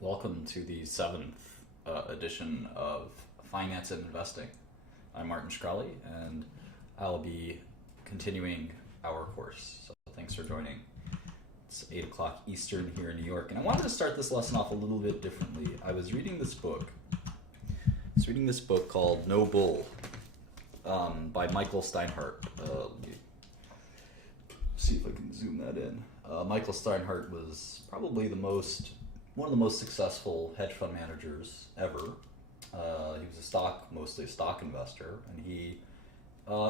Welcome to the seventh edition of Finance and Investing. I'm Martin Shkreli, and I'll be continuing our course. So thanks for joining. It's 8 o'clock Eastern here in New York, and I wanted to start this lesson off a little bit differently. I was reading this book. Called No Bull by Michael Steinhardt. Let me see if I can zoom that in. Michael Steinhardt was probably one of the most successful hedge fund managers ever. He was mostly a stock investor, and he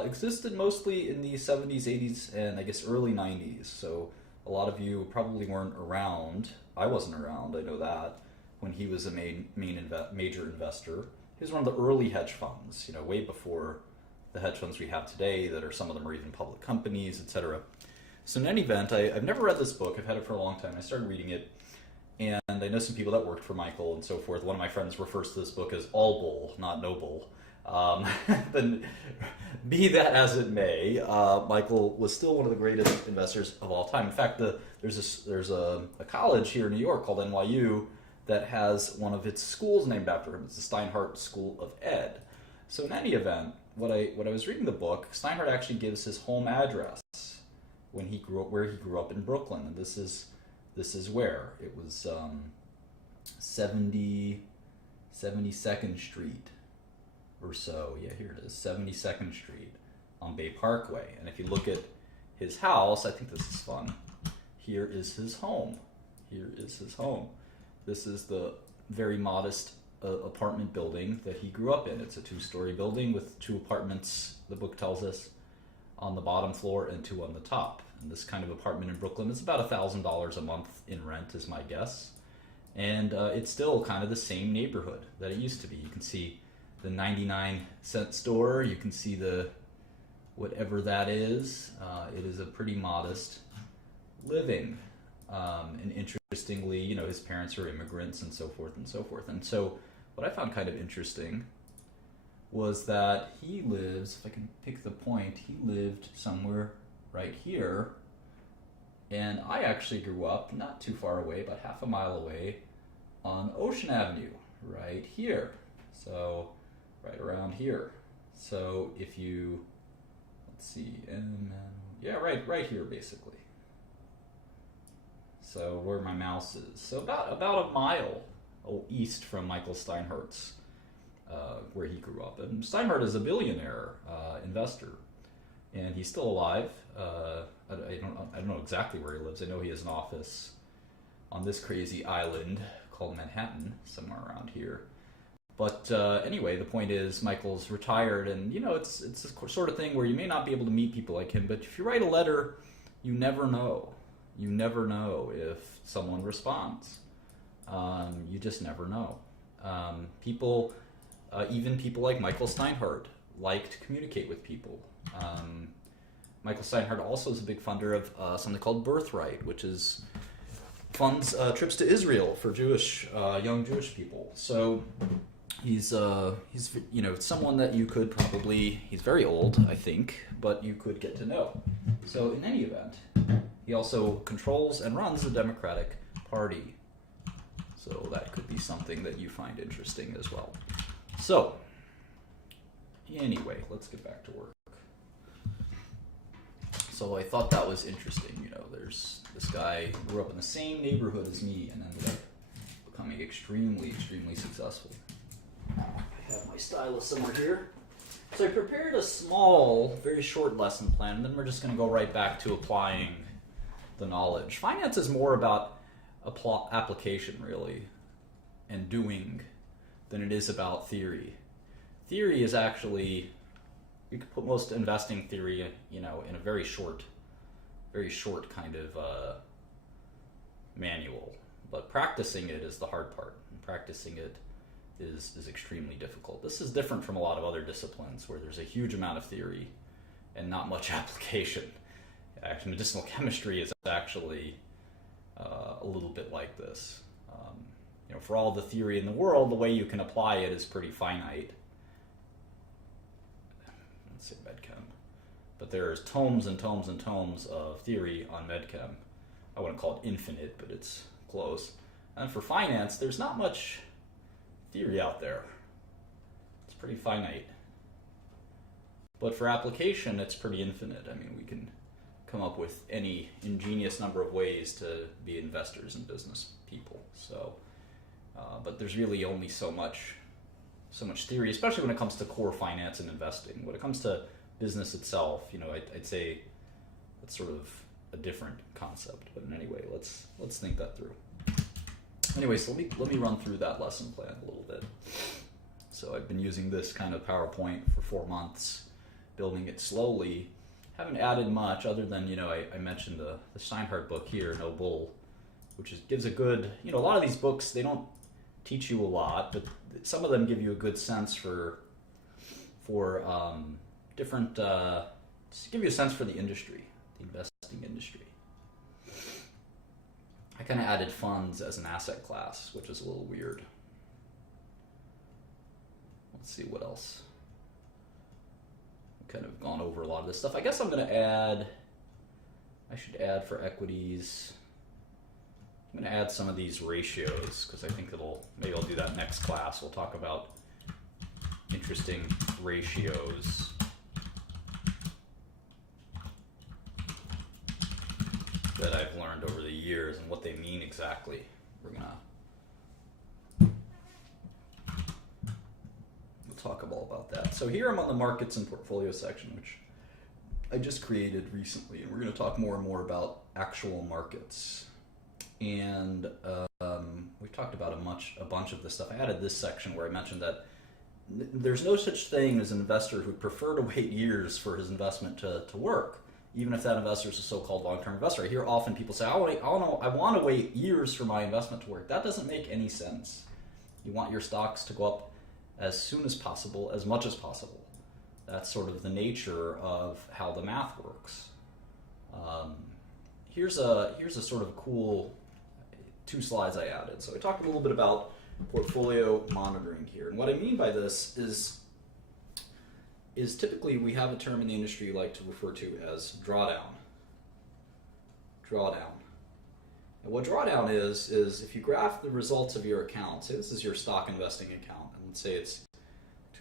existed mostly in the 70s, 80s, and I guess early 90s. So a lot of you probably weren't around. I wasn't around, I know that, when he was a major investor. He was one of the early hedge funds, way before the hedge funds we have today that are, some of them are even public companies, etc. So in any event, I've never read this book. I've had it for a long time. I started reading it, and I know some people that worked for Michael and so forth. One of my friends refers to this book as All Bull, not No Bull. But be that as it may, Michael was still one of the greatest investors of all time. In fact, there's a college here in New York called NYU that has one of its schools named after him. It's the Steinhardt School of Ed. So in any event, when I was reading the book, Steinhardt actually gives his home address when he grew up, where he grew up in Brooklyn, and this is where it was 72nd Street or so. Yeah, here it is, 72nd Street on Bay Parkway. And if you look at his house, I think this is fun. Here is his home. This is the very modest apartment building that he grew up in. It's a 2-story building with 2 apartments, the book tells us, on the bottom floor and 2 on the top. And this kind of apartment in Brooklyn is about $1,000 a month in rent, is my guess. And it's still kind of the same neighborhood that it used to be. You can see the 99-cent store. You can see the whatever that is. It is a pretty modest living. And interestingly, his parents are immigrants and so forth and so forth. And so what I found kind of interesting was that he lives, if I can pick the point, he lived somewhere right here. And I actually grew up not too far away, about half a mile away on Ocean Avenue, right here. So right around here. So if you, let's see, right here basically. So where my mouse is. So about a mile east from Michael Steinhardt's, where he grew up. And Steinhardt is a billionaire investor, and he's still alive. I don't know exactly where he lives. I know he has an office on this crazy island called Manhattan, somewhere around here. But anyway, the point is Michael's retired, and it's the sort of thing where you may not be able to meet people like him, but if you write a letter, you never know. You never know if someone responds. You just never know. Even people like Michael Steinhardt like to communicate with people. Michael Steinhardt also is a big funder of something called Birthright, which funds trips to Israel for young Jewish people. So he's someone that you could probably, he's very old, I think, but you could get to know. So in any event, he also controls and runs the Democratic Party. So that could be something that you find interesting as well. So, anyway, let's get back to work. So I thought that was interesting. There's this guy who grew up in the same neighborhood as me and ended up becoming extremely, extremely successful. I have my stylus somewhere here. So I prepared a small, very short lesson plan, and then we're just going to go right back to applying the knowledge. Finance is more about application, really, and doing, than it is about theory. Theory is actually, you could put most investing theory, in a very short kind of manual. But practicing it is the hard part. And practicing it is extremely difficult. This is different from a lot of other disciplines where there's a huge amount of theory and not much application. Actually, medicinal chemistry is actually a little bit like this. For all the theory in the world, the way you can apply it is pretty finite. Let's say medchem. But there's tomes and tomes and tomes of theory on medchem. I wouldn't call it infinite, but it's close. And for finance, there's not much theory out there. It's pretty finite. But for application, it's pretty infinite. I mean, we can come up with any ingenious number of ways to be investors and business people. So, but there's really only so much theory, especially when it comes to core finance and investing. When it comes to business itself, I'd say it's sort of a different concept. But in any way, let's think that through. Anyway, so let me run through that lesson plan a little bit. So I've been using this kind of PowerPoint for 4 months, building it slowly. Haven't added much other than, I mentioned the Steinhardt book here, No Bull, which gives a good, a lot of these books, they don't teach you a lot, but some of them give you a good sense for different, just give you a sense for the industry, the investing industry. I kind of added funds as an asset class, which is a little weird. Let's see what else. I've kind of gone over a lot of this stuff. I guess I'm going to add, I should add for equities, I'm going to add some of these ratios because I think maybe I'll do that next class. We'll talk about interesting ratios. That I've learned over the years and what they mean exactly. We'll talk all about that. So here I'm on the markets and portfolio section, which I just created recently, and we're going to talk more and more about actual markets. And we've talked about a bunch of this stuff. I added this section where I mentioned that there's no such thing as an investor who would prefer to wait years for his investment to work, even if that investor is a so-called long-term investor. I hear often people say, I want to wait years for my investment to work. That doesn't make any sense. You want your stocks to go up as soon as possible, as much as possible. That's sort of the nature of how the math works. Here's a sort of cool 2 slides I added. So I talked a little bit about portfolio monitoring here. And what I mean by this is typically we have a term in the industry you like to refer to as drawdown. Drawdown. And what drawdown is if you graph the results of your account, say this is your stock investing account, and let's say it's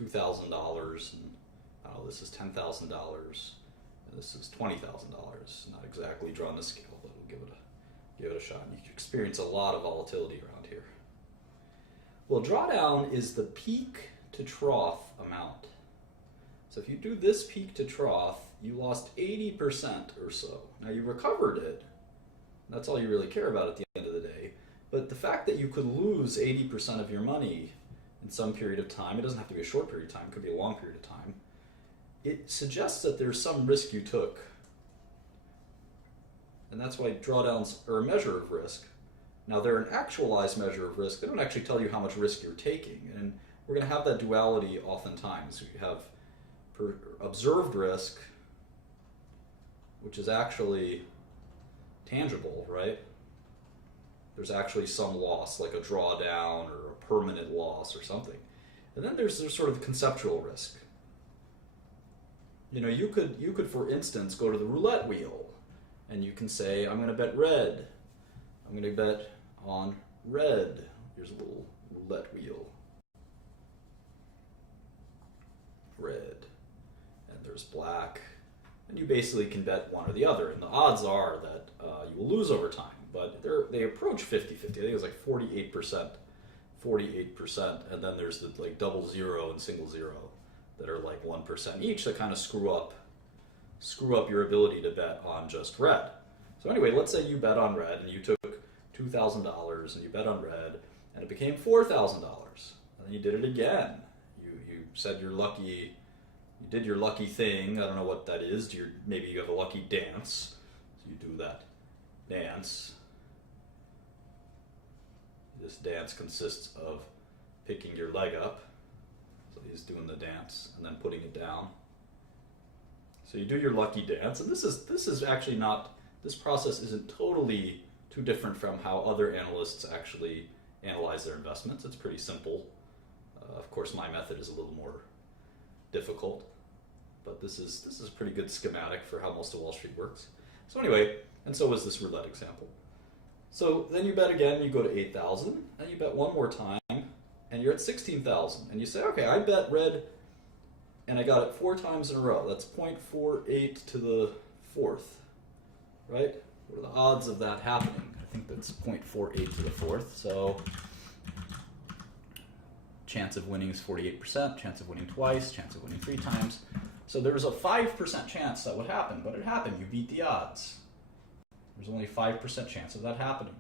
$2,000, and this is $10,000, and this is $20,000. Not exactly drawn to scale, but we'll give it a shot. You can experience a lot of volatility around here. Well, drawdown is the peak to trough amount. So if you do this peak to trough, you lost 80% or so. Now you recovered it. That's all you really care about at the end of the day. But the fact that you could lose 80% of your money in some period of time, it doesn't have to be a short period of time, it could be a long period of time, it suggests that there's some risk you took. And that's why drawdowns are a measure of risk. Now they're an actualized measure of risk. They don't actually tell you how much risk you're taking. And we're going to have that duality oftentimes. You have observed risk, which is actually tangible, right? There's actually some loss, like a drawdown or a permanent loss or something. And then there's sort of conceptual risk. You could, for instance, go to the roulette wheel, and you can say, I'm going to bet red. I'm going to bet on red. Here's a little roulette wheel. Red. And there's black. And you basically can bet one or the other. And the odds are that you will lose over time. But they approach 50-50. I think it's like 48%. 48%. And then there's the double zero and single zero that are like 1% each that kind of screw up your ability to bet on just red. So anyway, let's say you bet on red and you took $2,000 and you bet on red and it became $4,000. And then you did it again. You said you're lucky. You did your lucky thing. I don't know what that is. Maybe you have a lucky dance. So you do that dance. This dance consists of picking your leg up. So he's doing the dance and then putting it down. So you do your lucky dance, and this is actually not, this process isn't totally too different from how other analysts actually analyze their investments. It's pretty simple. Of course, my method is a little more difficult, but this is a pretty good schematic for how most of Wall Street works. So anyway, and so was this roulette example. So then you bet again, you go to 8,000, and you bet one more time, and you're at 16,000. And you say, okay, I bet red, and I got it 4 times in a row. That's 0.48 to the fourth, right? What are the odds of that happening? I think that's 0.48 to the fourth. So chance of winning is 48%, chance of winning twice, chance of winning 3 times. So there was a 5% chance that would happen, but it happened. You beat the odds. There's only a 5% chance of that happening.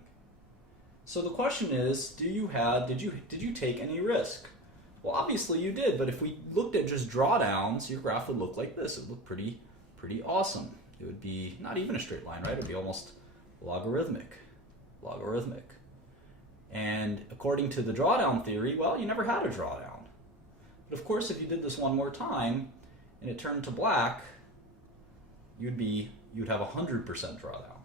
So the question is, did you take any risk? Well, obviously you did, but if we looked at just drawdowns, your graph would look like this. It would look pretty awesome. It would be not even a straight line, right? It would be almost logarithmic. And according to the drawdown theory, well, you never had a drawdown. But of course, if you did this one more time and it turned to black, you'd have 100% drawdown.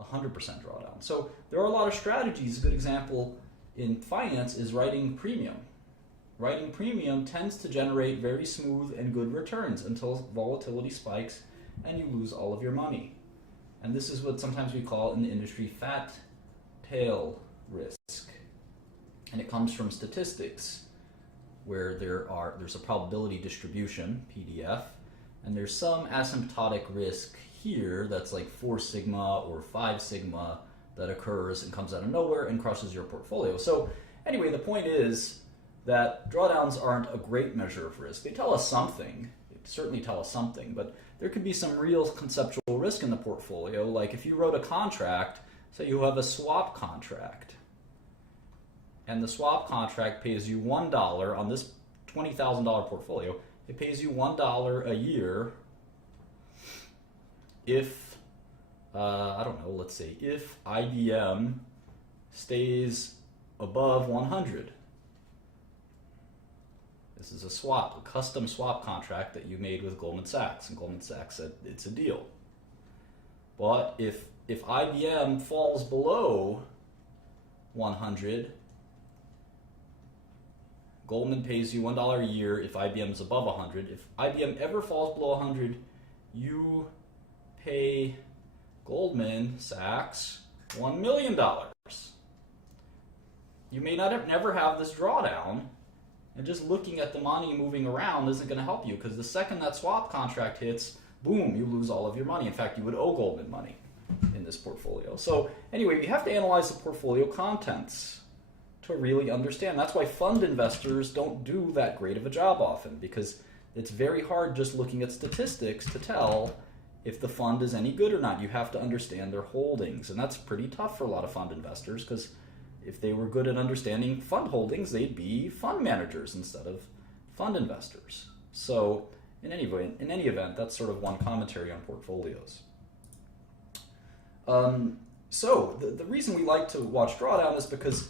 100% drawdown. So there are a lot of strategies. A good example in finance is writing premium. Writing premium tends to generate very smooth and good returns until volatility spikes and you lose all of your money. And this is what sometimes we call in the industry fat tail risk. And it comes from statistics where there's a probability distribution, PDF, and there's some asymptotic risk here that's like 4 sigma or 5 sigma that occurs and comes out of nowhere and crushes your portfolio. So anyway, the point is that drawdowns aren't a great measure of risk. They tell us something. They certainly tell us something, but there could be some real conceptual risk in the portfolio. Like if you wrote a contract, say you have a swap contract, and the swap contract pays you $1 on this $20,000 portfolio. It pays you $1 a year if, I don't know, let's say if IBM stays above 100. This is a swap, a custom swap contract that you made with Goldman Sachs, and Goldman Sachs said it's a deal. But if IBM falls below 100, Goldman pays you $1 a year if IBM is above 100. If IBM ever falls below 100, you pay Goldman Sachs $1 million. You may never have this drawdown, and just looking at the money moving around isn't going to help you, because the second that swap contract hits, boom, you lose all of your money. In fact, you would owe Goldman money in this portfolio. So anyway, you have to analyze the portfolio contents to really understand. That's why fund investors don't do that great of a job often, because it's very hard just looking at statistics to tell if the fund is any good or not. You have to understand their holdings, and that's pretty tough for a lot of fund investors, because if they were good at understanding fund holdings, they'd be fund managers instead of fund investors. So in any event, that's sort of one commentary on portfolios. So the reason we like to watch drawdown is because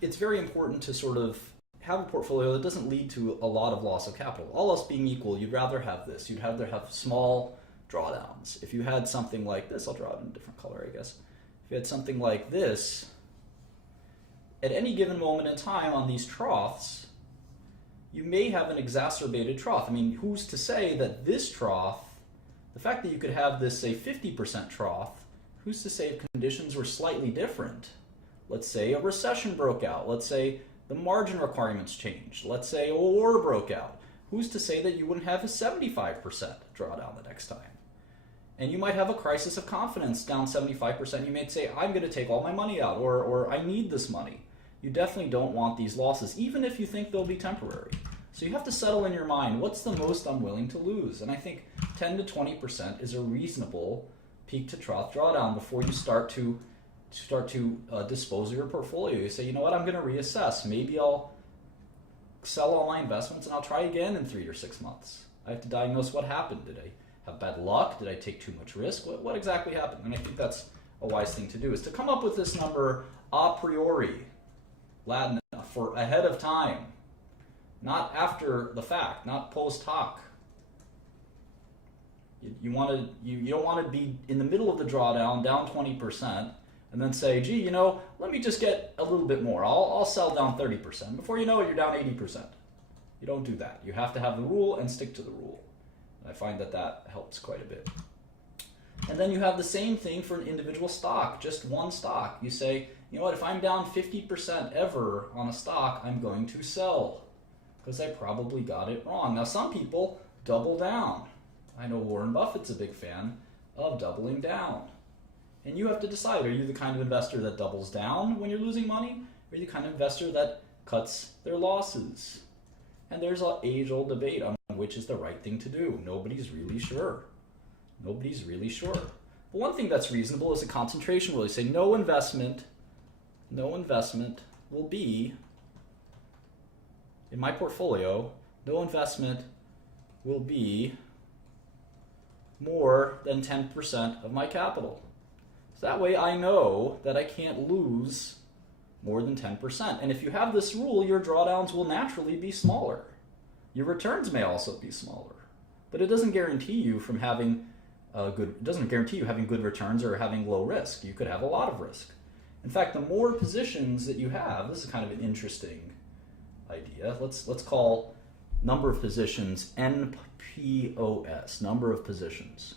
it's very important to sort of have a portfolio that doesn't lead to a lot of loss of capital. All else being equal, you'd rather have this. You'd rather have small drawdowns. If you had something like this, I'll draw it in a different color, I guess. If you had something like this, at any given moment in time on these troughs, you may have an exacerbated trough. I mean, who's to say that this trough, the fact that you could have this, say, 50% trough, who's to say if conditions were slightly different? Let's say a recession broke out. Let's say the margin requirements changed. Let's say a war broke out. Who's to say that you wouldn't have a 75% drawdown the next time? And you might have a crisis of confidence down 75%. You may say, I'm going to take all my money out, or I need this money. You definitely don't want these losses, even if you think they'll be temporary. So you have to settle in your mind, what's the most I'm willing to lose? And I think 10 to 20% is a reasonable peak to trough drawdown before you start to dispose of your portfolio. You say, you know what, I'm going to reassess. Maybe I'll sell all my investments and I'll try again in 3 or 6 months. I have to diagnose what happened. Did I have bad luck? Did I take too much risk? What exactly happened? And I think that's a wise thing to do, is to come up with this number a priori, Latin, for ahead of time, not after the fact, not post hoc. You don't want to be in the middle of the drawdown, down 20%, and then say, gee, you know, let me just get a little bit more. I'll sell down 30%. Before you know it, you're down 80%. You don't do that. You have to have the rule and stick to the rule. And I find that helps quite a bit. And then you have the same thing for an individual stock, just one stock. You say, you know what, if I'm down 50% ever on a stock, I'm going to sell because I probably got it wrong. Now, some people double down. I know Warren Buffett's a big fan of doubling down. And you have to decide, are you the kind of investor that doubles down when you're losing money? Or are you the kind of investor that cuts their losses? And there's an age-old debate on which is the right thing to do. Nobody's really sure. Nobody's really sure. But one thing that's reasonable is a concentration rule. You say no investment will be, in my portfolio, no investment will be more than 10% of my capital. So that way I know that I can't lose more than 10%. And if you have this rule, your drawdowns will naturally be smaller. Your returns may also be smaller. But it doesn't guarantee you from having having good returns or having low risk. You could have a lot of risk. In fact, the more positions that you have, this is kind of an interesting idea. Let's call number of positions NPOS, number of positions.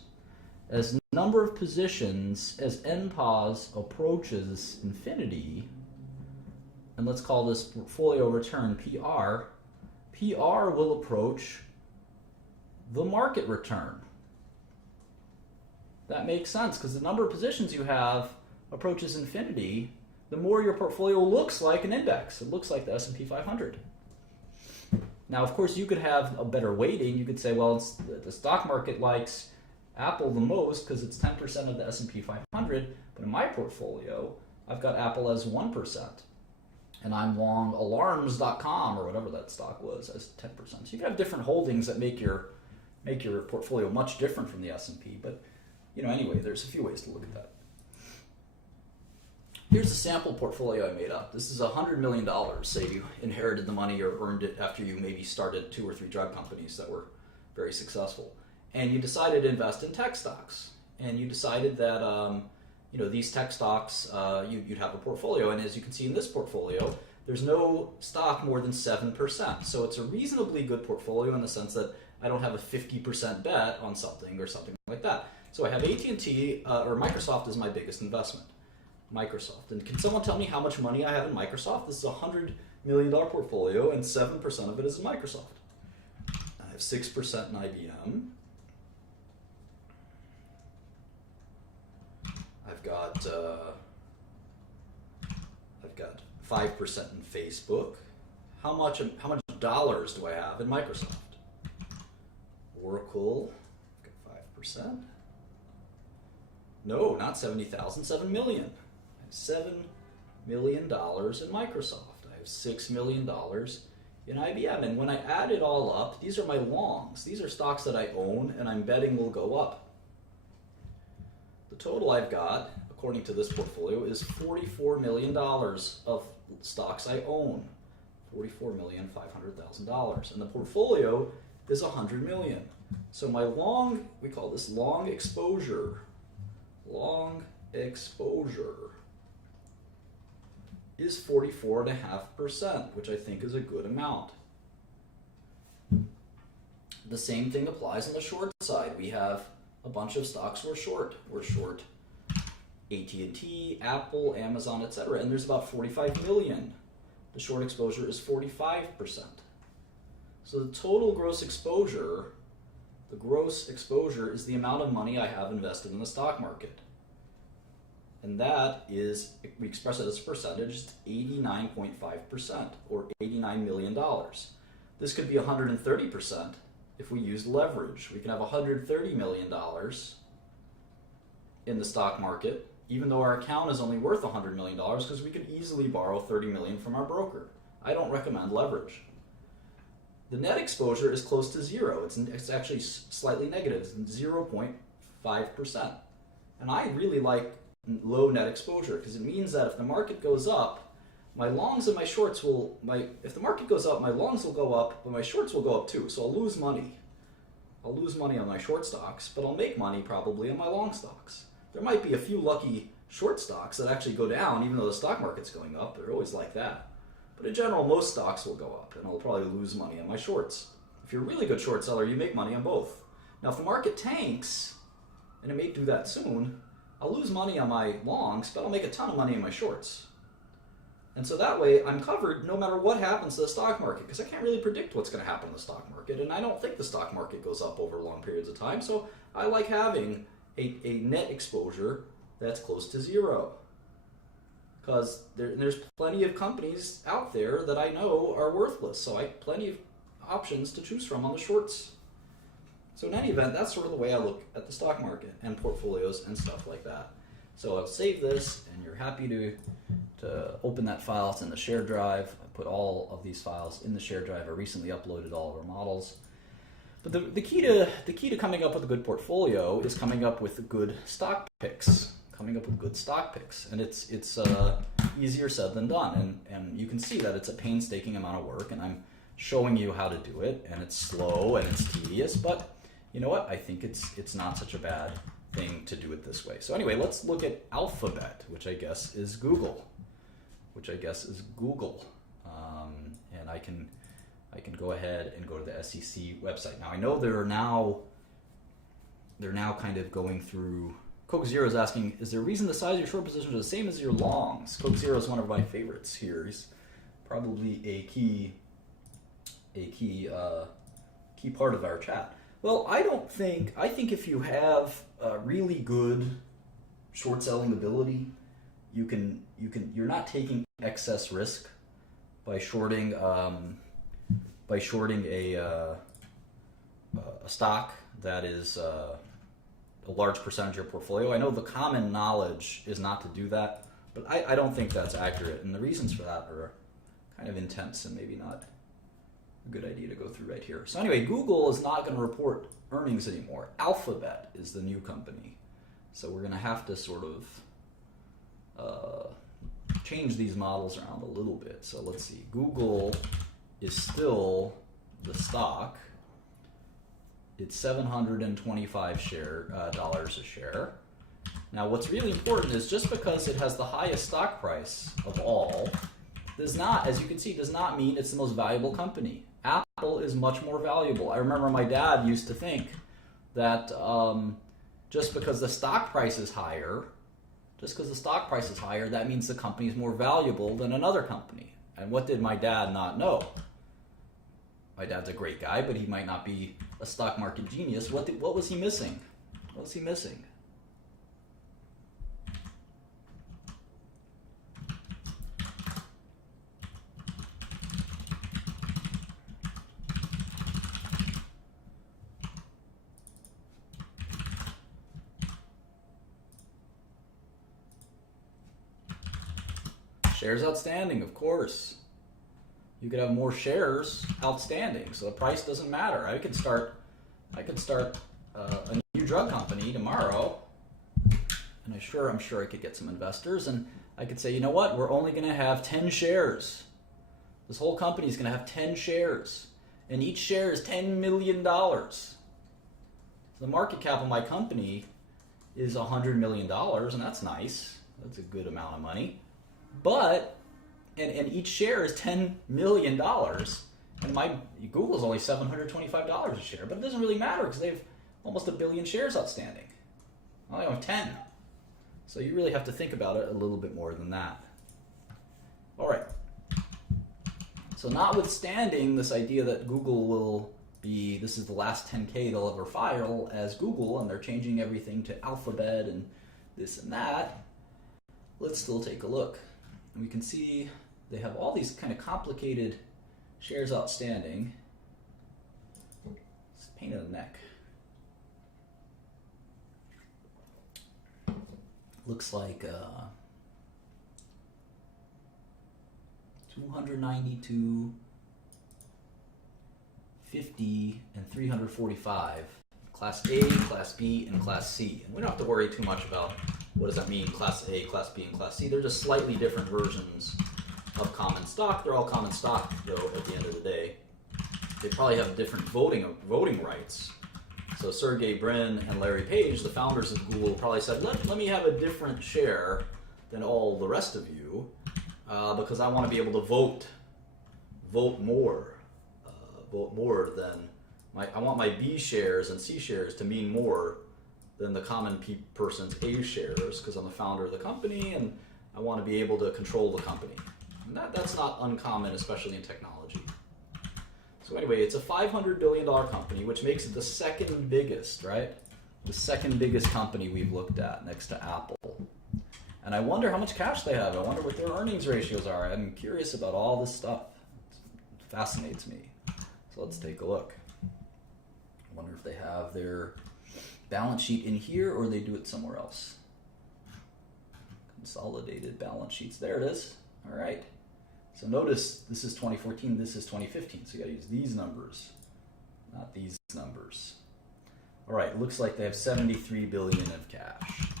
As number of positions, as NPOS approaches infinity, and let's call this portfolio return PR, PR will approach the market return. That makes sense because the number of positions you have approaches infinity, the more your portfolio looks like an index. It looks like the S&P 500. Now, of course, you could have a better weighting. You could say, well, the stock market likes Apple the most because it's 10% of the S&P 500, but in my portfolio, I've got Apple as 1%, and I'm long alarms.com or whatever that stock was as 10%. So you can have different holdings that make your portfolio much different from the S&P, but anyway, there's a few ways to look at that. Here's a sample portfolio I made up. This is $100 million. Say you inherited the money or earned it after you maybe started 2 or 3 drug companies that were very successful. And you decided to invest in tech stocks. And you decided that these tech stocks, you'd have a portfolio. And as you can see in this portfolio, there's no stock more than 7%. So it's a reasonably good portfolio in the sense that I don't have a 50% bet on something or something like that. So I have AT&T, or Microsoft is my biggest investment. Microsoft. And can someone tell me how much money I have in Microsoft? This is a $100 million portfolio, and 7% of it is in Microsoft. I have 6% in IBM. I've got 5% in Facebook. How much dollars do I have in Microsoft? Oracle, I've got 5%. No, not 70,000, 7 million. I have $7 million in Microsoft. I have $6 million in IBM. And when I add it all up, these are my longs. These are stocks that I own and I'm betting will go up. The total I've got, according to this portfolio, is $44 million of stocks I own. $44,500,000. And the portfolio is $100 million. So my long, we call this long exposure. Long exposure is 44.5%, which I think is a good amount. The same thing applies on the short side. We have a bunch of stocks we're short. We're short AT&T, Apple, Amazon, etc. And there's about 45 million. The short exposure is 45%. So the total gross exposure, the gross exposure is the amount of money I have invested in the stock market. And that is, we express it as a percentage, it's 89.5%, or $89 million. This could be 130% if we use leverage. We can have $130 million in the stock market, even though our account is only worth $100 million, because we could easily borrow $30 million from our broker. I don't recommend leverage. The net exposure is close to zero. It's actually slightly negative, it's 0.5%. And I really like low net exposure because it means that if the market goes up, my longs and my shorts will, if the market goes up, my longs will go up, but my shorts will go up too. So I'll lose money. I'll lose money on my short stocks, but I'll make money probably on my long stocks. There might be a few lucky short stocks that actually go down even though the stock market's going up. They're always like that. But in general, most stocks will go up, and I'll probably lose money on my shorts. If you're a really good short seller, you make money on both. Now, if the market tanks and it may do that soon, I'll lose money on my longs, but I'll make a ton of money in my shorts. And so that way I'm covered no matter what happens to the stock market, because I can't really predict what's going to happen in the stock market, and I don't think the stock market goes up over long periods of time. So I like having a net exposure that's close to zero, because there's plenty of companies out there that I know are worthless. So I have plenty of options to choose from on the shorts. So in any event, that's sort of the way I look at the stock market and portfolios and stuff like that. So I'll save this, and you're happy to open that file. It's in the shared drive. I put all of these files in the shared drive. I recently uploaded all of our models. But the key to coming up with a good portfolio is coming up with good stock picks. And it's easier said than done. And you can see that it's a painstaking amount of work, and I'm showing you how to do it, and it's slow and it's tedious, but you know what? I think it's not such a bad thing to do it this way. So anyway, let's look at Alphabet, which I guess is Google. And I can go ahead and go to the SEC website. Now I know they're now kind of going through. Coke Zero is asking, is there a reason the size of your short positions are the same as your longs? Coke Zero is one of my favorites here. He's probably a key part of our chat. Well, I think if you have really good short selling ability, you're not taking excess risk by shorting a stock that is a large percentage of your portfolio. I know the common knowledge is not to do that, but I don't think that's accurate, and the reasons for that are kind of intense and maybe not a good idea to go through right here. So anyway, Google is not going to report earnings anymore. Alphabet is the new company. So we're going to have to sort of change these models around a little bit. So let's see. Google is still the stock. It's $725 dollars a share. Now what's really important is just because it has the highest stock price of all does not, as you can see, does not mean it's the most valuable company. Apple is much more valuable. I remember my dad used to think that just because the stock price is higher, that means the company is more valuable than another company. And what did my dad not know? My dad's a great guy, but he might not be a stock market genius. What was he missing? What was he missing? Shares outstanding, of course. You could have more shares outstanding, so the price doesn't matter. I could start a new drug company tomorrow, and I'm sure I could get some investors, and I could say, you know what? We're only going to have 10 shares. This whole company is going to have 10 shares, and each share is $10 million. So the market cap of my company is $100 million, and that's nice. That's a good amount of money. But, and each share is $10 million, and my Google's only $725 a share, but it doesn't really matter because they have almost 1 billion shares outstanding. I only have 10. So you really have to think about it a little bit more than that. All right. So notwithstanding this idea that Google will be, this is the last 10K they'll ever file as Google, and they're changing everything to Alphabet and this and that, let's still take a look. And we can see they have all these kind of complicated shares outstanding. It's a pain in the neck. Looks like 292, 50, and 345. Class A, Class B, and Class C. And we don't have to worry too much about what does that mean, Class A, Class B, and Class C. They're just slightly different versions of common stock. They're all common stock, though, at the end of the day. They probably have different voting rights. So Sergey Brin and Larry Page, the founders of Google, probably said, let me have a different share than all the rest of you because I want to be able to vote more than I want my B shares and C shares to mean more than the common person's A shares because I'm the founder of the company and I want to be able to control the company. And that's not uncommon, especially in technology. So anyway, it's a $500 billion company, which makes it the second biggest, right? The second biggest company we've looked at next to Apple. And I wonder how much cash they have. I wonder what their earnings ratios are. I'm curious about all this stuff. It fascinates me. So let's take a look. I wonder if they have their balance sheet in here or they do it somewhere else. Consolidated balance sheets. There it is. All right. So notice this is 2014, this is 2015. So you got to use these numbers, not these numbers. All right, looks like they have 73 billion of cash.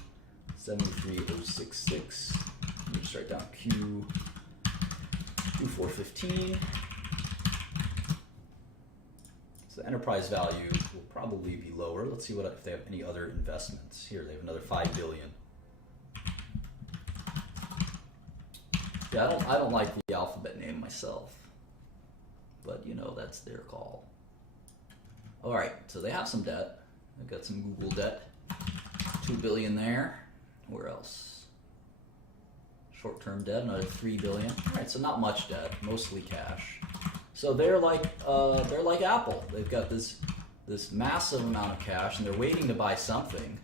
73066. Let me just write down Q415. So the enterprise value will probably be lower. Let's see what if they have any other investments. Here they have another 5 billion. Yeah, I don't like the alphabet name myself, but you know that's their call. All right, so they have some debt. They've got some Google debt, 2 billion there. Where else? Short-term debt, another 3 billion. All right, so not much debt, mostly cash. So they're like Apple. They've got this massive amount of cash, and they're waiting to buy something.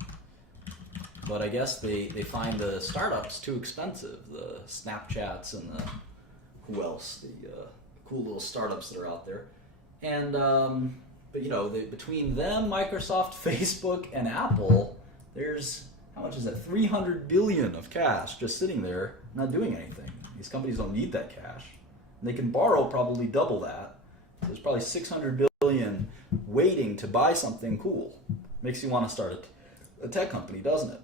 But I guess they find the startups too expensive. The Snapchats and the who else? The cool little startups that are out there. And but you know, between them, Microsoft, Facebook, and Apple, there's how much is that? 300 billion of cash just sitting there, not doing anything. These companies don't need that cash. And they can borrow probably double that. There's probably 600 billion waiting to buy something cool. Makes you want to start a tech company, doesn't it?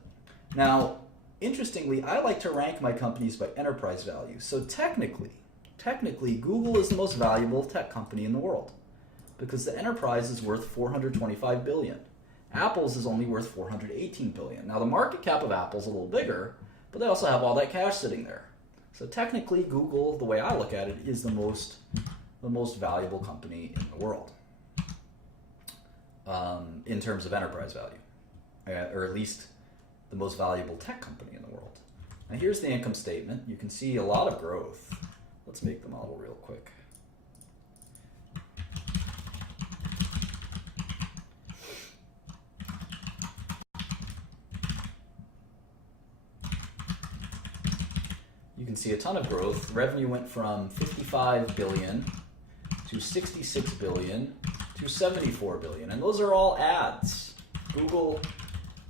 Now, interestingly, I like to rank my companies by enterprise value. So technically, Google is the most valuable tech company in the world because the enterprise is worth 425 billion. Apple's is only worth 418 billion. Now the market cap of Apple's a little bigger, but they also have all that cash sitting there. So technically Google, the way I look at it, is the most valuable company in the world in terms of enterprise value, or at least the most valuable tech company in the world. Now here's the income statement. You can see a lot of growth. Let's make the model real quick. You can see a ton of growth. Revenue went from 55 billion to 66 billion to 74 billion. And those are all ads. Google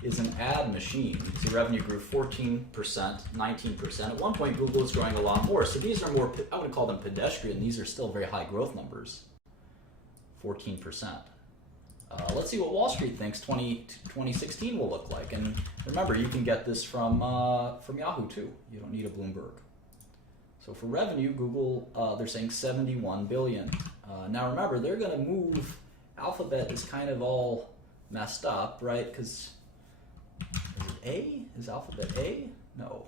is an ad machine. You can see revenue grew 14%, 19%. At one point, Google was growing a lot more. So these are more, I wouldn't call them pedestrian. These are still very high growth numbers. 14%. Let's see what Wall Street thinks 2016 will look like. And remember, you can get this from Yahoo too. You don't need a Bloomberg. So for revenue, Google, they're saying 71 billion. Now remember, they're going to move. Alphabet is kind of all messed up, right? Because is it A? Is Alphabet A? No.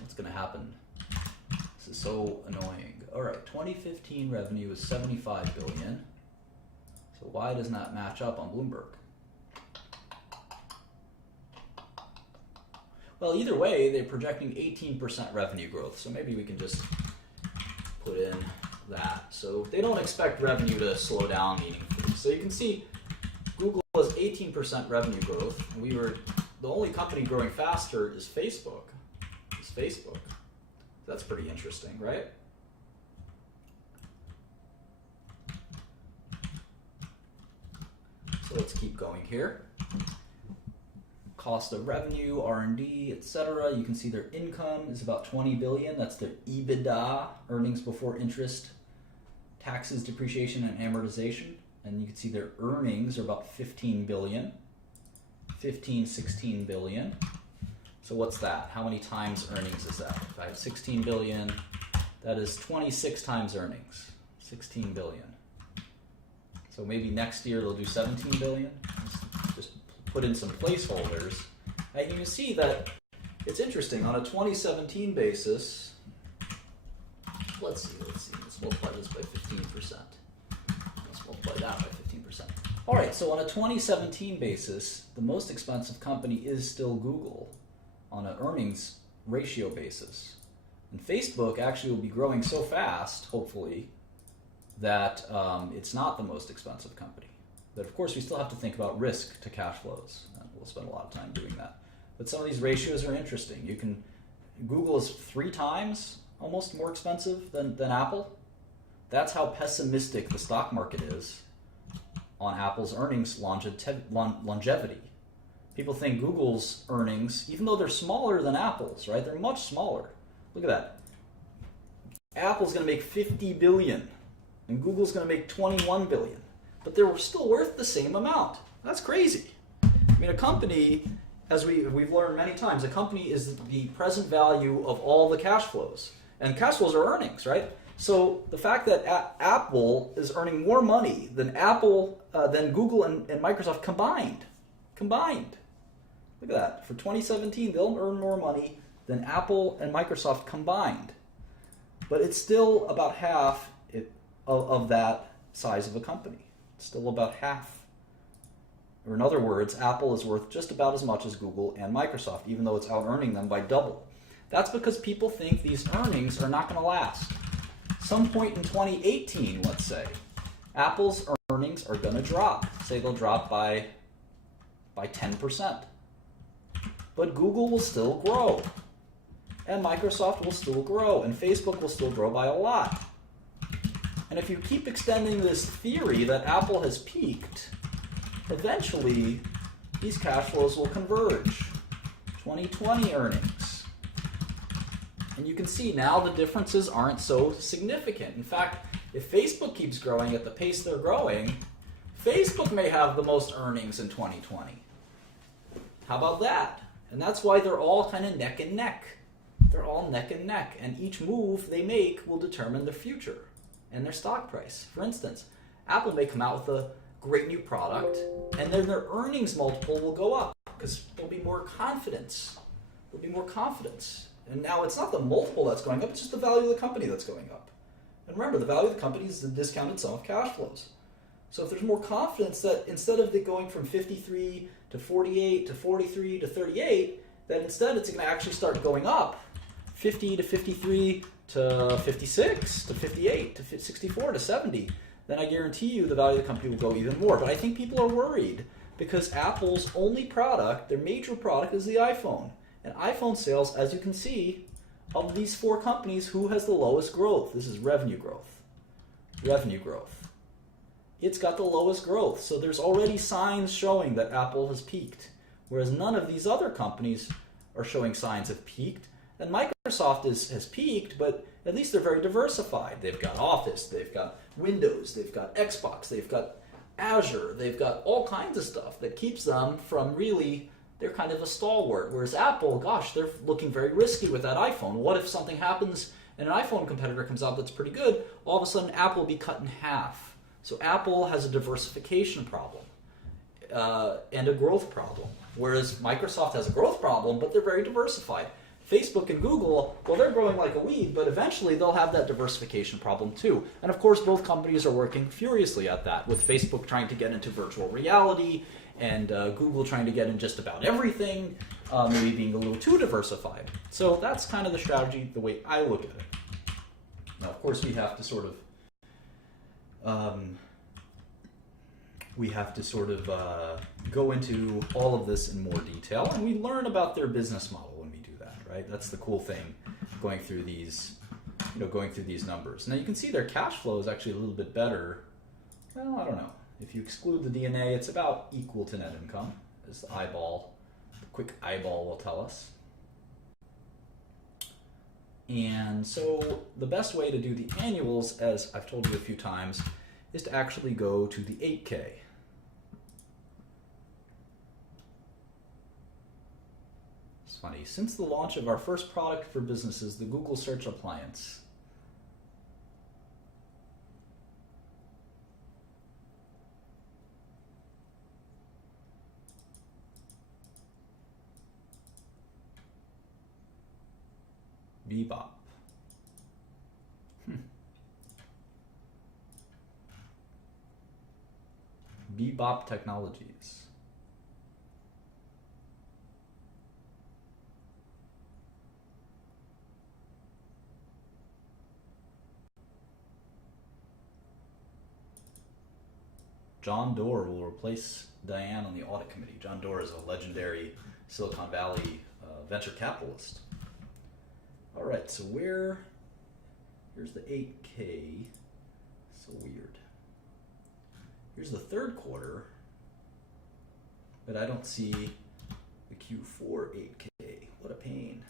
What's going to happen? This is so annoying. All right, 2015 revenue is 75 billion. So why doesn't that match up on Bloomberg? Well, either way, they're projecting 18% revenue growth. So maybe we can just put in that. So they don't expect revenue to slow down meaningfully. So you can see Google has 18% revenue growth. And the only company growing faster is Facebook. That's pretty interesting, right? So let's keep going here. Cost of revenue, R&D, etc. You can see their income is about 20 billion. That's their EBITDA, earnings before interest, taxes, depreciation, and amortization. And you can see their earnings are about 15 billion. 16 billion. So what's that? How many times earnings is that? If I have 16 billion, that is 26 times earnings. 16 billion. So maybe next year they'll do 17 billion. Just put in some placeholders. And you can see that it's interesting. On a 2017 basis, let's see. Let's multiply this by 15%. Let's multiply that by 15%. All right, so on a 2017 basis, the most expensive company is still Google on an earnings ratio basis. And Facebook actually will be growing so fast, hopefully, that it's not the most expensive company. But of course, we still have to think about risk to cash flows. And we'll spend a lot of time doing that. But some of these ratios are interesting. Google is 3 times almost more expensive than Apple. That's how pessimistic the stock market is on Apple's earnings longevity. People think Google's earnings, even though they're smaller than Apple's, right? They're much smaller. Look at that. Apple's going to make $50 billion, and Google's going to make $21 billion. But they're still worth the same amount. That's crazy. I mean, a company, as we've learned many times, a company is the present value of all the cash flows. And cash flows are earnings, right? So the fact that Apple is earning more money than Google and Microsoft combined. Look at that. For 2017, they'll earn more money than Apple and Microsoft combined. But it's still about half of that size of a company. It's still about half. Or in other words, Apple is worth just about as much as Google and Microsoft, even though it's out-earning them by double. That's because people think these earnings are not going to last. Some point in 2018, let's say, Apple's earnings are going to drop. Say they'll drop by 10%. But Google will still grow. And Microsoft will still grow. And Facebook will still grow by a lot. And if you keep extending this theory that Apple has peaked, eventually these cash flows will converge. 2020 earnings. And you can see now the differences aren't so significant. In fact, if Facebook keeps growing at the pace they're growing, Facebook may have the most earnings in 2020. How about that? And that's why they're all kind of neck and neck. They're all neck and neck. And each move they make will determine the future and their stock price. For instance, Apple may come out with a great new product, and then their earnings multiple will go up because there'll be more confidence. There'll be more confidence. And now it's not the multiple that's going up, it's just the value of the company that's going up. And remember, the value of the company is the discounted sum of cash flows. So if there's more confidence that instead of it going from 53 to 48 to 43 to 38, that instead it's going to actually start going up 50 to 53 to 56 to 58 to 64 to 70, then I guarantee you the value of the company will go even more. But I think people are worried because Apple's only product, their major product, is the iPhone. And iPhone sales, as you can see, of these 4 companies, who has the lowest growth? This is revenue growth. Revenue growth. It's got the lowest growth. So there's already signs showing that Apple has peaked, whereas none of these other companies are showing signs of peaked. And Microsoft has peaked, but at least they're very diversified. They've got Office, they've got Windows, they've got Xbox, they've got Azure, they've got all kinds of stuff that keeps them from really, they're kind of a stalwart. Whereas Apple, gosh, they're looking very risky with that iPhone. What if something happens and an iPhone competitor comes out that's pretty good? All of a sudden, Apple will be cut in half. So Apple has a diversification problem and a growth problem, whereas Microsoft has a growth problem, but they're very diversified. Facebook and Google, well, they're growing like a weed, but eventually they'll have that diversification problem too. And of course, both companies are working furiously at that, with Facebook trying to get into virtual reality and Google trying to get in just about everything, maybe being a little too diversified. So that's kind of the strategy, the way I look at it. Now, of course, we have to sort of go into all of this in more detail, and we learn about their business model when we do that, right? That's the cool thing, going through these numbers. Now you can see their cash flow is actually a little bit better. Well, I don't know. If you exclude the DNA, it's about equal to net income, as the quick eyeball will tell us. And so the best way to do the annuals, as I've told you a few times, is to actually go to the 8K. It's funny, since the launch of our first product for businesses, the Google Search Appliance, Bebop. Bebop Technologies. John Doerr will replace Diane on the audit committee. John Doerr is a legendary Silicon Valley venture capitalist. All right, so here's the 8K. So weird. Here's the third quarter, but I don't see the Q4 8K. What a pain.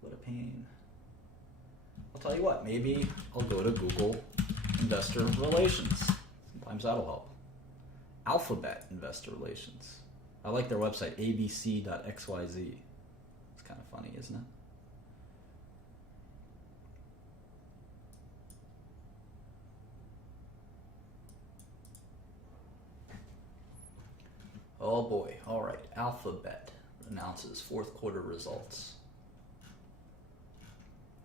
What a pain. I'll tell you what, maybe I'll go to Google Investor Relations. Sometimes that'll help. Alphabet Investor Relations. I like their website, abc.xyz. It's kind of funny, isn't it? Oh boy, all right. Alphabet announces fourth quarter results.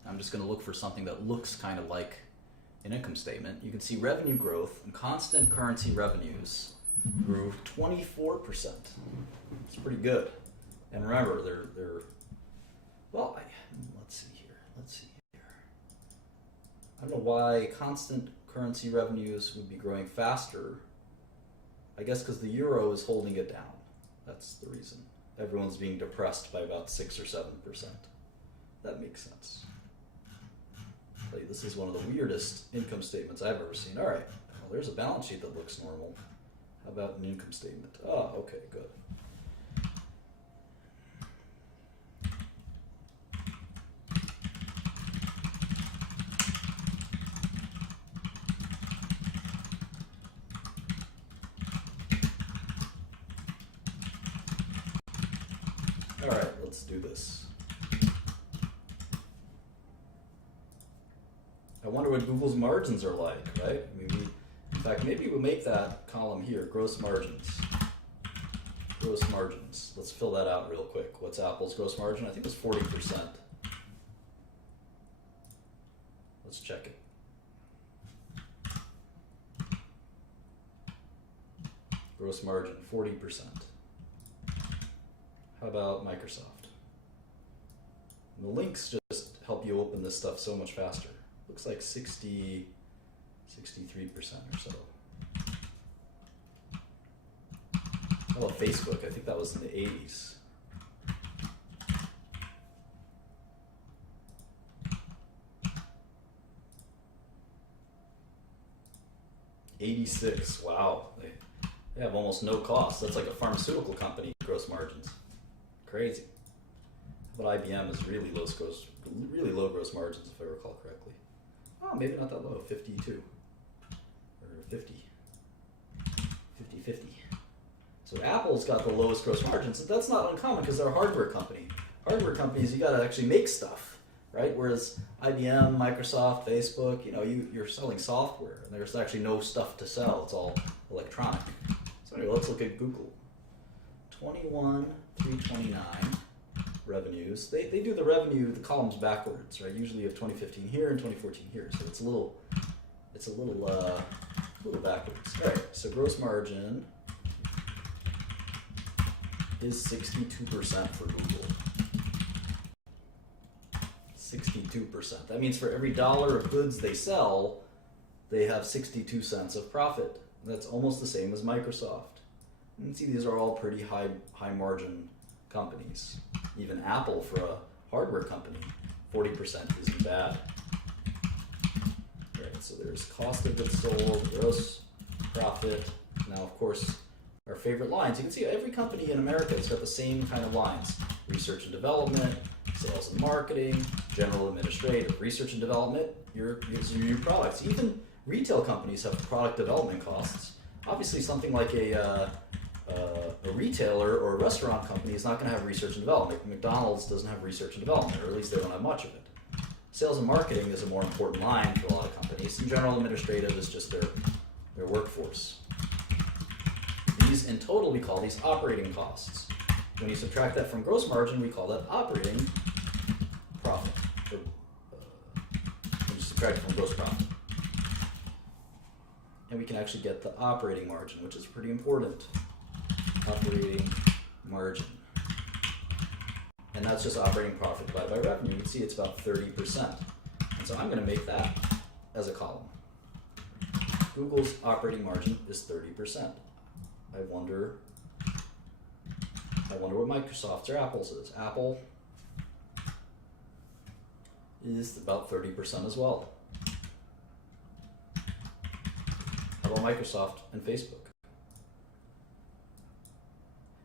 I'm just going to look for something that looks kind of like an income statement. You can see revenue growth and constant currency revenues grew 24%. It's pretty good. And remember, they're well, let's see here. I don't know why constant currency revenues would be growing faster. I guess because the euro is holding it down. That's the reason. Everyone's being depressed by about 6 or 7%. That makes sense. This is one of the weirdest income statements I've ever seen. All right, well, there's a balance sheet that looks normal. How about an income statement? Oh, okay, good. All right, let's do this. I wonder what Google's margins are like, right? I mean, in fact, maybe we'll make that column here, gross margins. Gross margins. Let's fill that out real quick. What's Apple's gross margin? I think it's 40%. Let's check it. Gross margin, 40%. How about Microsoft? And the links just help you open this stuff so much faster. Looks like 63% or so. How about Facebook? I think that was in the 80s. $86. Wow. They have almost no cost. That's like a pharmaceutical company gross margins. Crazy. But IBM is really low gross margins, if I recall correctly. Oh, maybe not that low, 52 or 50. 50. So Apple's got the lowest gross margins. That's not uncommon because they're a hardware company. Hardware companies, you got to actually make stuff, right? Whereas IBM, Microsoft, Facebook, you're selling software, and there's actually no stuff to sell. It's all electronic. So anyway, let's look at Google. 21,329 revenues. They do the revenue, the columns backwards, right? Usually you have 2015 here and 2014 here, so it's a little backwards. All right, so gross margin is 62% for Google. 62%. That means for every dollar of goods they sell, they have 62 cents of profit. That's almost the same as Microsoft. You can see these are all pretty high margin companies. Even Apple, for a hardware company, 40% isn't bad. Right, so there's cost of goods sold, gross profit. Now, of course, our favorite lines. You can see every company in America has got the same kind of lines. Research and development, sales and marketing, general administrative, research and development, your new products. Even retail companies have product development costs. Obviously, something like a retailer or a restaurant company is not going to have research and development. McDonald's doesn't have research and development, or at least they don't have much of it. Sales and marketing is a more important line for a lot of companies, and general administrative is just their workforce. These, in total, we call these operating costs. When you subtract that from gross margin, we call that operating profit. When you subtract it from gross profit. and we can actually get the operating margin, which is pretty important. Operating margin. And that's just operating profit divided by revenue. You can see it's about 30%. And so I'm going to make that as a column. Google's operating margin is 30%. I wonder what Microsoft's or Apple's is. Apple is about 30% as well. How about Microsoft and Facebook?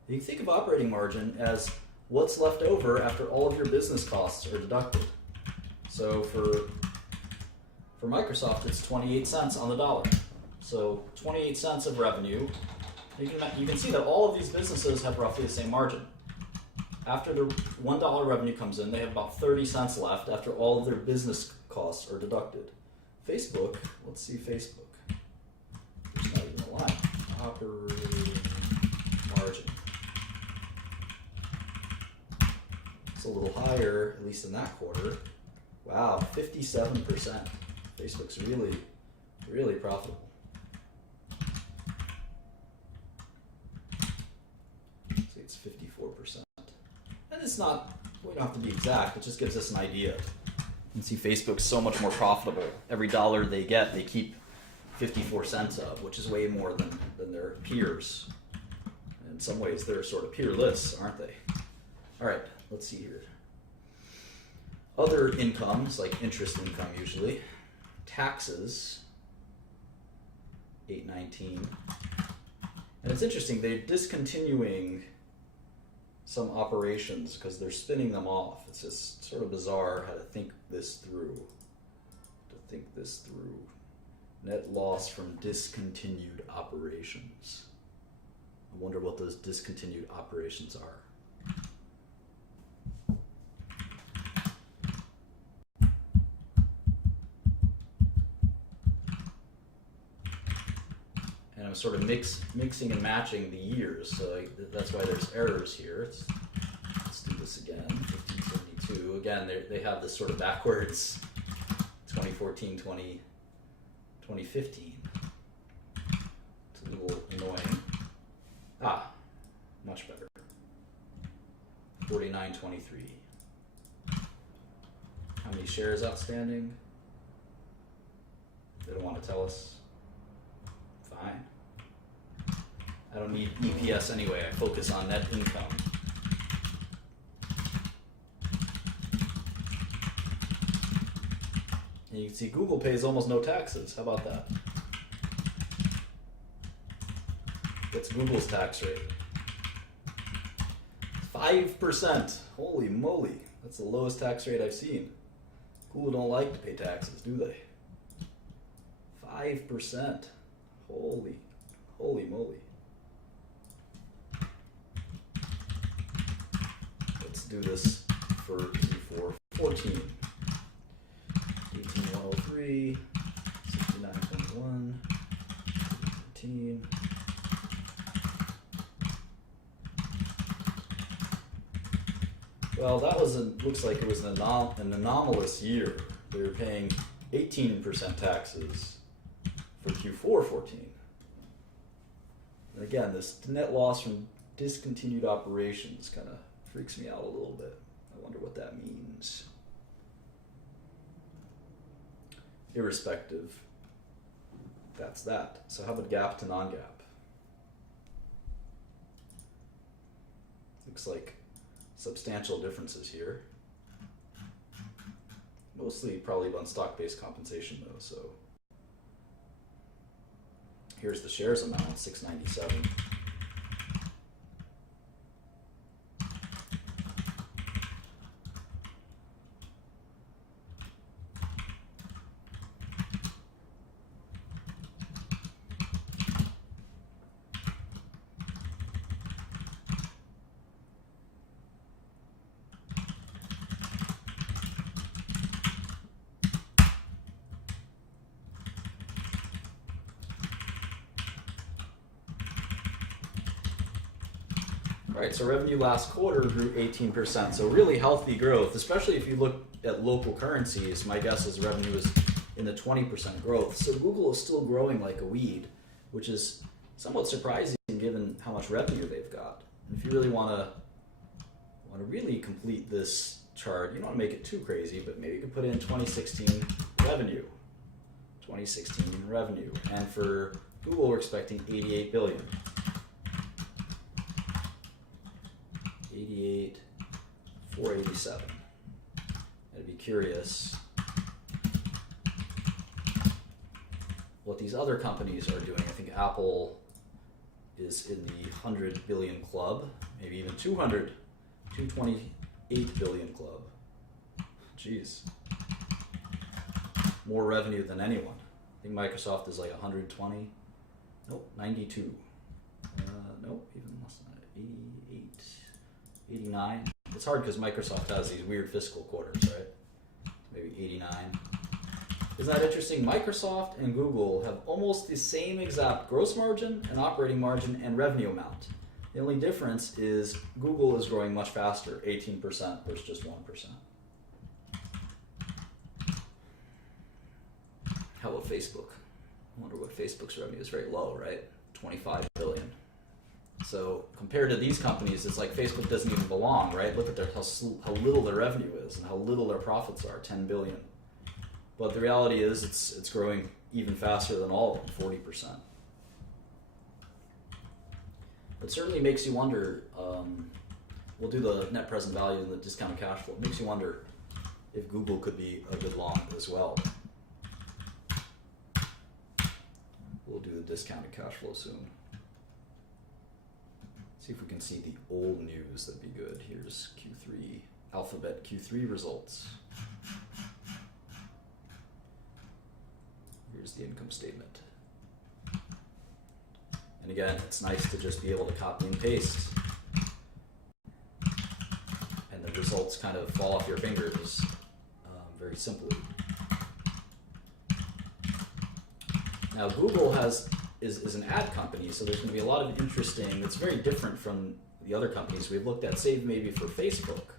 You can think of operating margin as what's left over after all of your business costs are deducted. So for Microsoft, it's 28 cents on the dollar. So 28 cents of revenue. You can see that all of these businesses have roughly the same margin. After the $1 revenue comes in, they have about 30 cents left after all of their business costs are deducted. Facebook, let's see Facebook. There's not even a line. Operating margin. It's a little higher, at least in that quarter. Wow, 57%. Facebook's really, really profitable. See, it's 54%. And it's not, we don't have to be exact, it just gives us an idea. You can see Facebook's so much more profitable. Every dollar they get, they keep 54 cents of, which is way more than their peers. In some ways, they're sort of peerless, aren't they? All right, let's see here. Other incomes, like interest income usually. Taxes, 819. And it's interesting, they're discontinuing some operations because they're spinning them off. It's just sort of bizarre how to think this through. Net loss from discontinued operations. I wonder what those discontinued operations are. And I'm sort of mixing and matching the years, so that's why there's errors here. Let's do this again. 1572. Again, they have this sort of backwards 2014, 2015. It's a little annoying. Much better. 4923. How many shares outstanding? They don't want to tell us. Fine. I don't need EPS anyway. I focus on net income. And you can see Google pays almost no taxes. How about that? What's Google's tax rate? 5%. Holy moly. That's the lowest tax rate I've seen. Google don't like to pay taxes, do they? 5%. Holy moly. Let's do this for Q4 14. 18103, 69.1, 13. Well, that was looks like it was an anomalous year. They were paying 18% taxes for Q4 14. And again, this net loss from discontinued operations kind of freaks me out a little bit. I wonder what that means. Irrespective, that's that. So how about GAAP to non-GAAP? Looks like substantial differences here. Mostly probably on stock-based compensation though, so. Here's the shares amount, 697. All right, so revenue last quarter grew 18%, so really healthy growth, especially if you look at local currencies. My guess is revenue is in the 20% growth. So Google is still growing like a weed, which is somewhat surprising given how much revenue they've got. And if you really want to really complete this chart, you don't want to make it too crazy, but maybe you could put in 2016 revenue. 2016 revenue. And for Google, we're expecting 88 billion. 88,487. I'd be curious what these other companies are doing. I think Apple is in the 100 billion club, maybe even 228 billion club. Jeez. More revenue than anyone. I think Microsoft is like 120. Nope, 92. Nope, even less than that. 88, 89. It's hard because Microsoft has these weird fiscal quarters, right? Maybe 89. Isn't that interesting? Microsoft and Google have almost the same exact gross margin and operating margin and revenue amount. The only difference is Google is growing much faster, 18% versus just 1%. How about Facebook? I wonder what Facebook's revenue is. Very low, right? 25 billion. So compared to these companies, it's like Facebook doesn't even belong, right? Look at how little their revenue is and how little their profits are, 10 billion. But the reality is it's growing even faster than all of them, 40%. It certainly makes you wonder, we'll do the net present value and the discounted cash flow. It makes you wonder if Google could be a good long as well. We'll do the discounted cash flow soon. See if we can see the old news, that'd be good. Here's Q3, Alphabet Q3 results. Here's the income statement. And again, it's nice to just be able to copy and paste. And the results kind of fall off your fingers very simply. Now Google is an ad company, so there's going to be a lot of interesting, it's very different from the other companies we've looked at, save maybe for Facebook.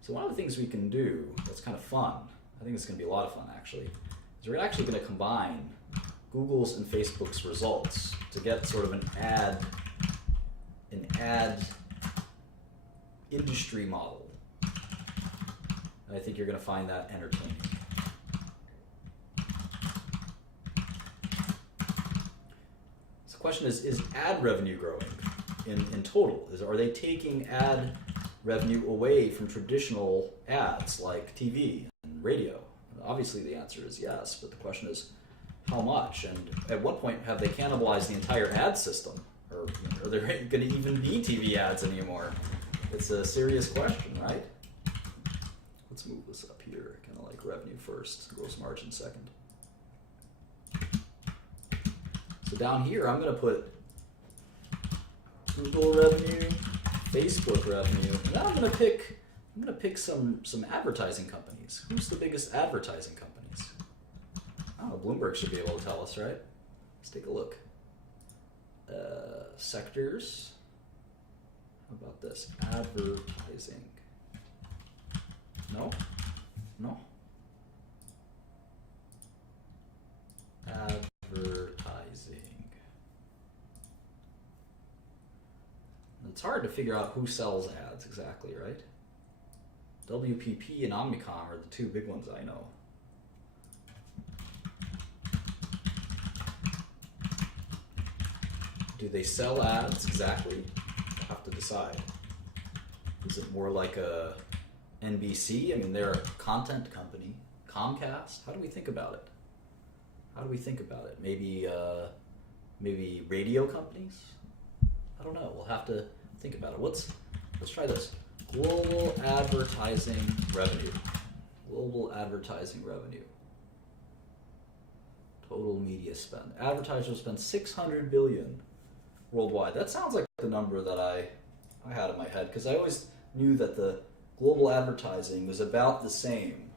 So one of the things we can do that's kind of fun, I think it's going to be a lot of fun actually, is we're actually going to combine Google's and Facebook's results to get sort of an ad industry model. And I think you're going to find that entertaining. So the question is ad revenue growing in total? Are they taking ad revenue away from traditional ads like TV and radio? Obviously the answer is yes, but the question is how much, and at what point have they cannibalized the entire ad system? Or are there going to even be TV ads anymore? It's a serious question, right? Let's move this up here, kind of like revenue first, gross margin second. So down here I'm going to put Google revenue, Facebook revenue, and then I'm going to pick some advertising companies. Who's the biggest advertising companies? Oh, Bloomberg should be able to tell us, right? Let's take a look. Sectors. How about this? Advertising. No? No? Advertising. It's hard to figure out who sells ads exactly, right? WPP and Omnicom are the two big ones I know. Do they sell ads exactly? I'll have to decide. Is it more like a NBC? I mean, they're a content company. Comcast? How do we think about it? How do we think about it? Maybe radio companies? I don't know. We'll have to think about it. Let's try this. Global advertising revenue. Global advertising revenue. Total media spend. Advertisers spend $600 billion worldwide. That sounds like the number that I had in my head, because I always knew that the global advertising was about the same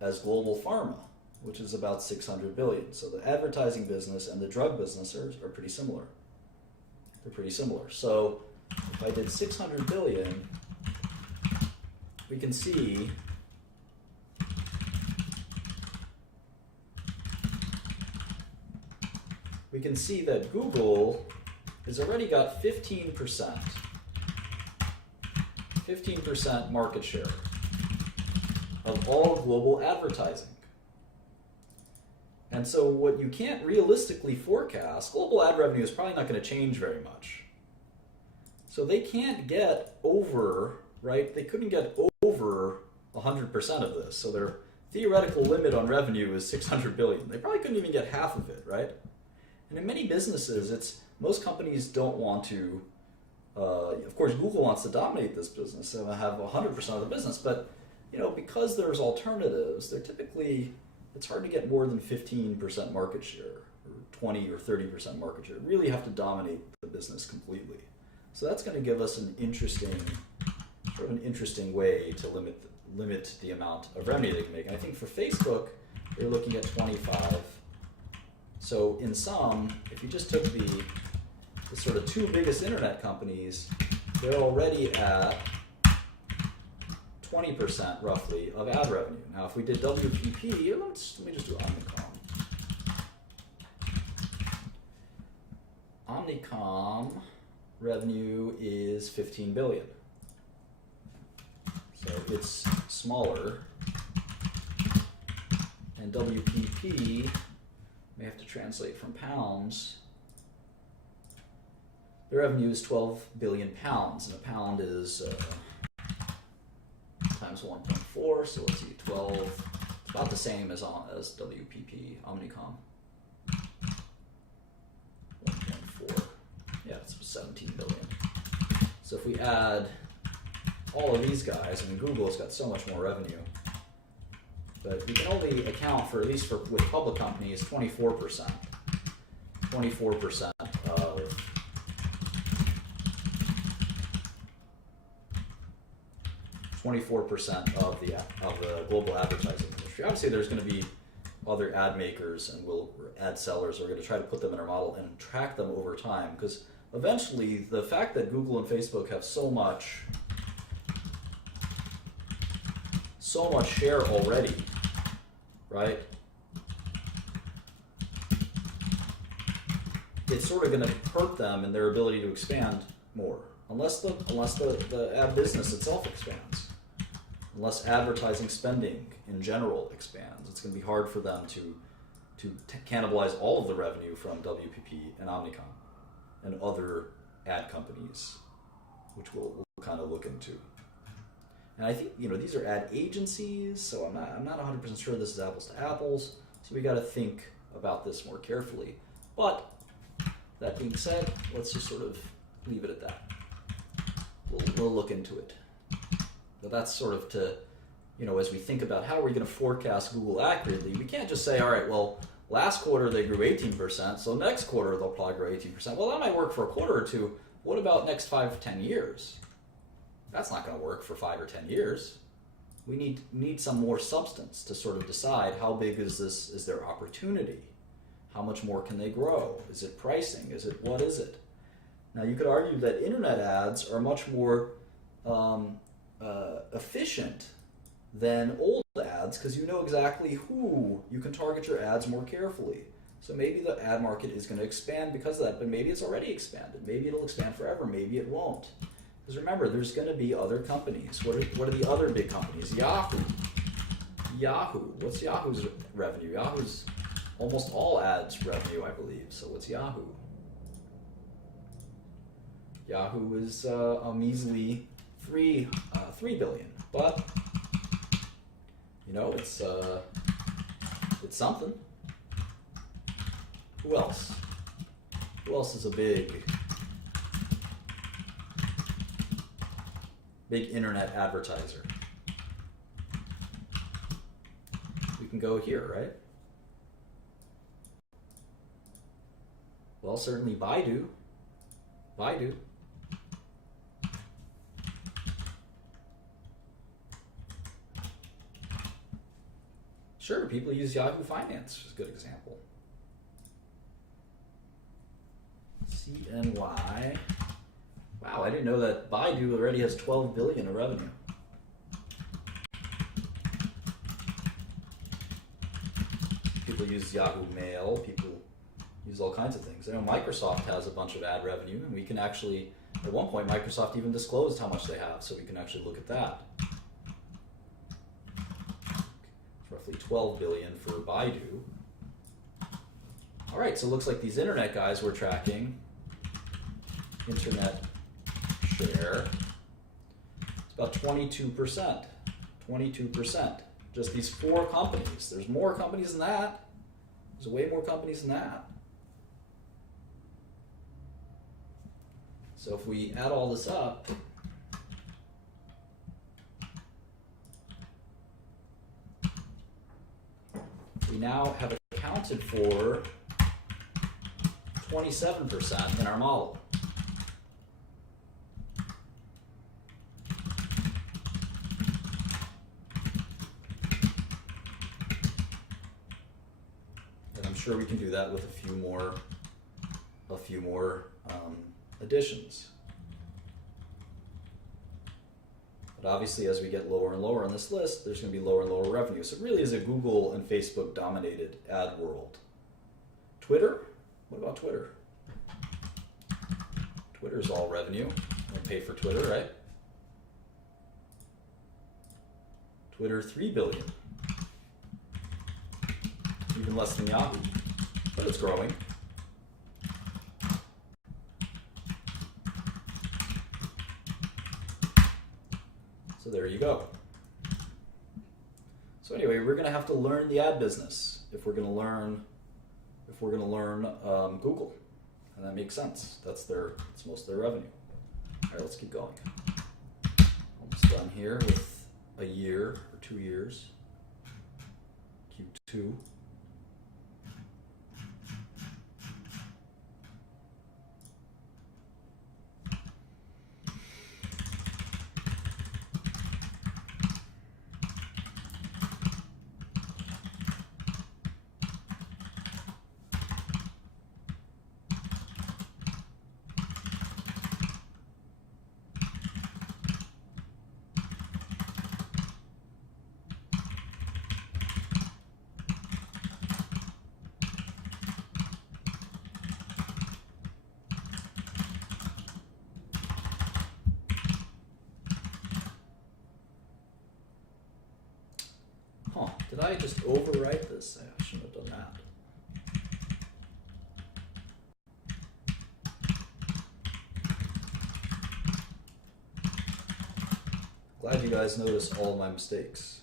as global pharma, which is about 600 billion. So the advertising business and the drug business are pretty similar. They're pretty similar. So if I did 600 billion, we can see we can see that Google has already got 15% market share of all global advertising. And so what you can't realistically forecast, global ad revenue is probably not going to change very much. So they can't get over, right? They couldn't get over 100% of this. So their theoretical limit on revenue is 600 billion. They probably couldn't even get half of it, right? And in many businesses, most companies don't want to, of course, Google wants to dominate this business and have 100% of the business, but because there's alternatives, they're typically, it's hard to get more than 15% market share, or 20 or 30% market share. You really have to dominate the business completely. So that's going to give us an interesting way to limit the amount of revenue they can make. And I think for Facebook, they're looking at 25. So in sum, if you just took the sort of two biggest internet companies, they're already at 20% roughly of ad revenue. Now, if we did WPP, let me just do Omnicom. Omnicom revenue is 15 billion. So it's smaller. And WPP, may have to translate from pounds. The revenue is 12 billion pounds, and a pound is times 1.4, so let's see, 12, it's about the same as WPP, Omnicom. 1.4, yeah, it's 17 billion. So if we add all of these guys, I mean, Google's got so much more revenue, but we can only account for, at least with public companies, 24%. 24% of 24% of the global advertising industry. Obviously, there's going to be other ad makers and ad sellers are going to try to put them in our model and track them over time, because eventually the fact that Google and Facebook have so much share already, right? It's sort of going to hurt them in their ability to expand more, unless the ad business itself expands. Unless advertising spending in general expands, it's going to be hard for them to cannibalize all of the revenue from WPP and Omnicom and other ad companies, which we'll kind of look into. And I think these are ad agencies, so I'm not 100% sure this is apples to apples. So we got to think about this more carefully. But that being said, let's just sort of leave it at that. We'll look into it. But that's sort of to, as we think about how are we going to forecast Google accurately, we can't just say, all right, well, last quarter they grew 18%, so next quarter they'll probably grow 18%. Well, that might work for a quarter or two. What about next 5 or 10 years? That's not going to work for 5 or 10 years. We need some more substance to sort of decide how big is their opportunity? How much more can they grow? Is it pricing? What is it? Now, you could argue that internet ads are much more efficient than old ads, because you know exactly who you can target your ads more carefully. So maybe the ad market is going to expand because of that, but maybe it's already expanded. Maybe it'll expand forever. Maybe it won't. Because remember, there's going to be other companies. What are the other big companies? Yahoo. What's Yahoo's revenue? Yahoo's almost all ads revenue, I believe. So what's Yahoo? Yahoo is a measly 3 billion, but it's something. Who else? Who else is a big internet advertiser? We can go here, right? Well, certainly Baidu. Sure, people use Yahoo Finance, which is a good example. CNY. Wow, I didn't know that Baidu already has 12 billion of revenue. People use Yahoo Mail. People use all kinds of things. I know Microsoft has a bunch of ad revenue, and we can actually, at one point, Microsoft even disclosed how much they have, so we can actually look at that. It's roughly 12 billion for Baidu. All right, so it looks like these internet guys we're tracking, internet share, it's about 22%. 22%. Just these 4 companies. There's more companies than that. There's way more companies than that. So if we add all this up, we now have accounted for 27% in our model. And I'm sure we can do that with a few more additions. But obviously, as we get lower and lower on this list, there's going to be lower and lower revenue. So it really is a Google and Facebook dominated ad world. Twitter? What about Twitter? Twitter's all revenue. We pay for Twitter, right? Twitter, 3 billion. Even less than Yahoo, but it's growing. So there you go. So anyway, we're going to have to learn the ad business if we're going to learn Google, and that makes sense. That's most of their revenue. All right, let's keep going. Almost done here with a year or 2 years. Q2. Did I just overwrite this? I shouldn't have done that. Glad you guys noticed all my mistakes.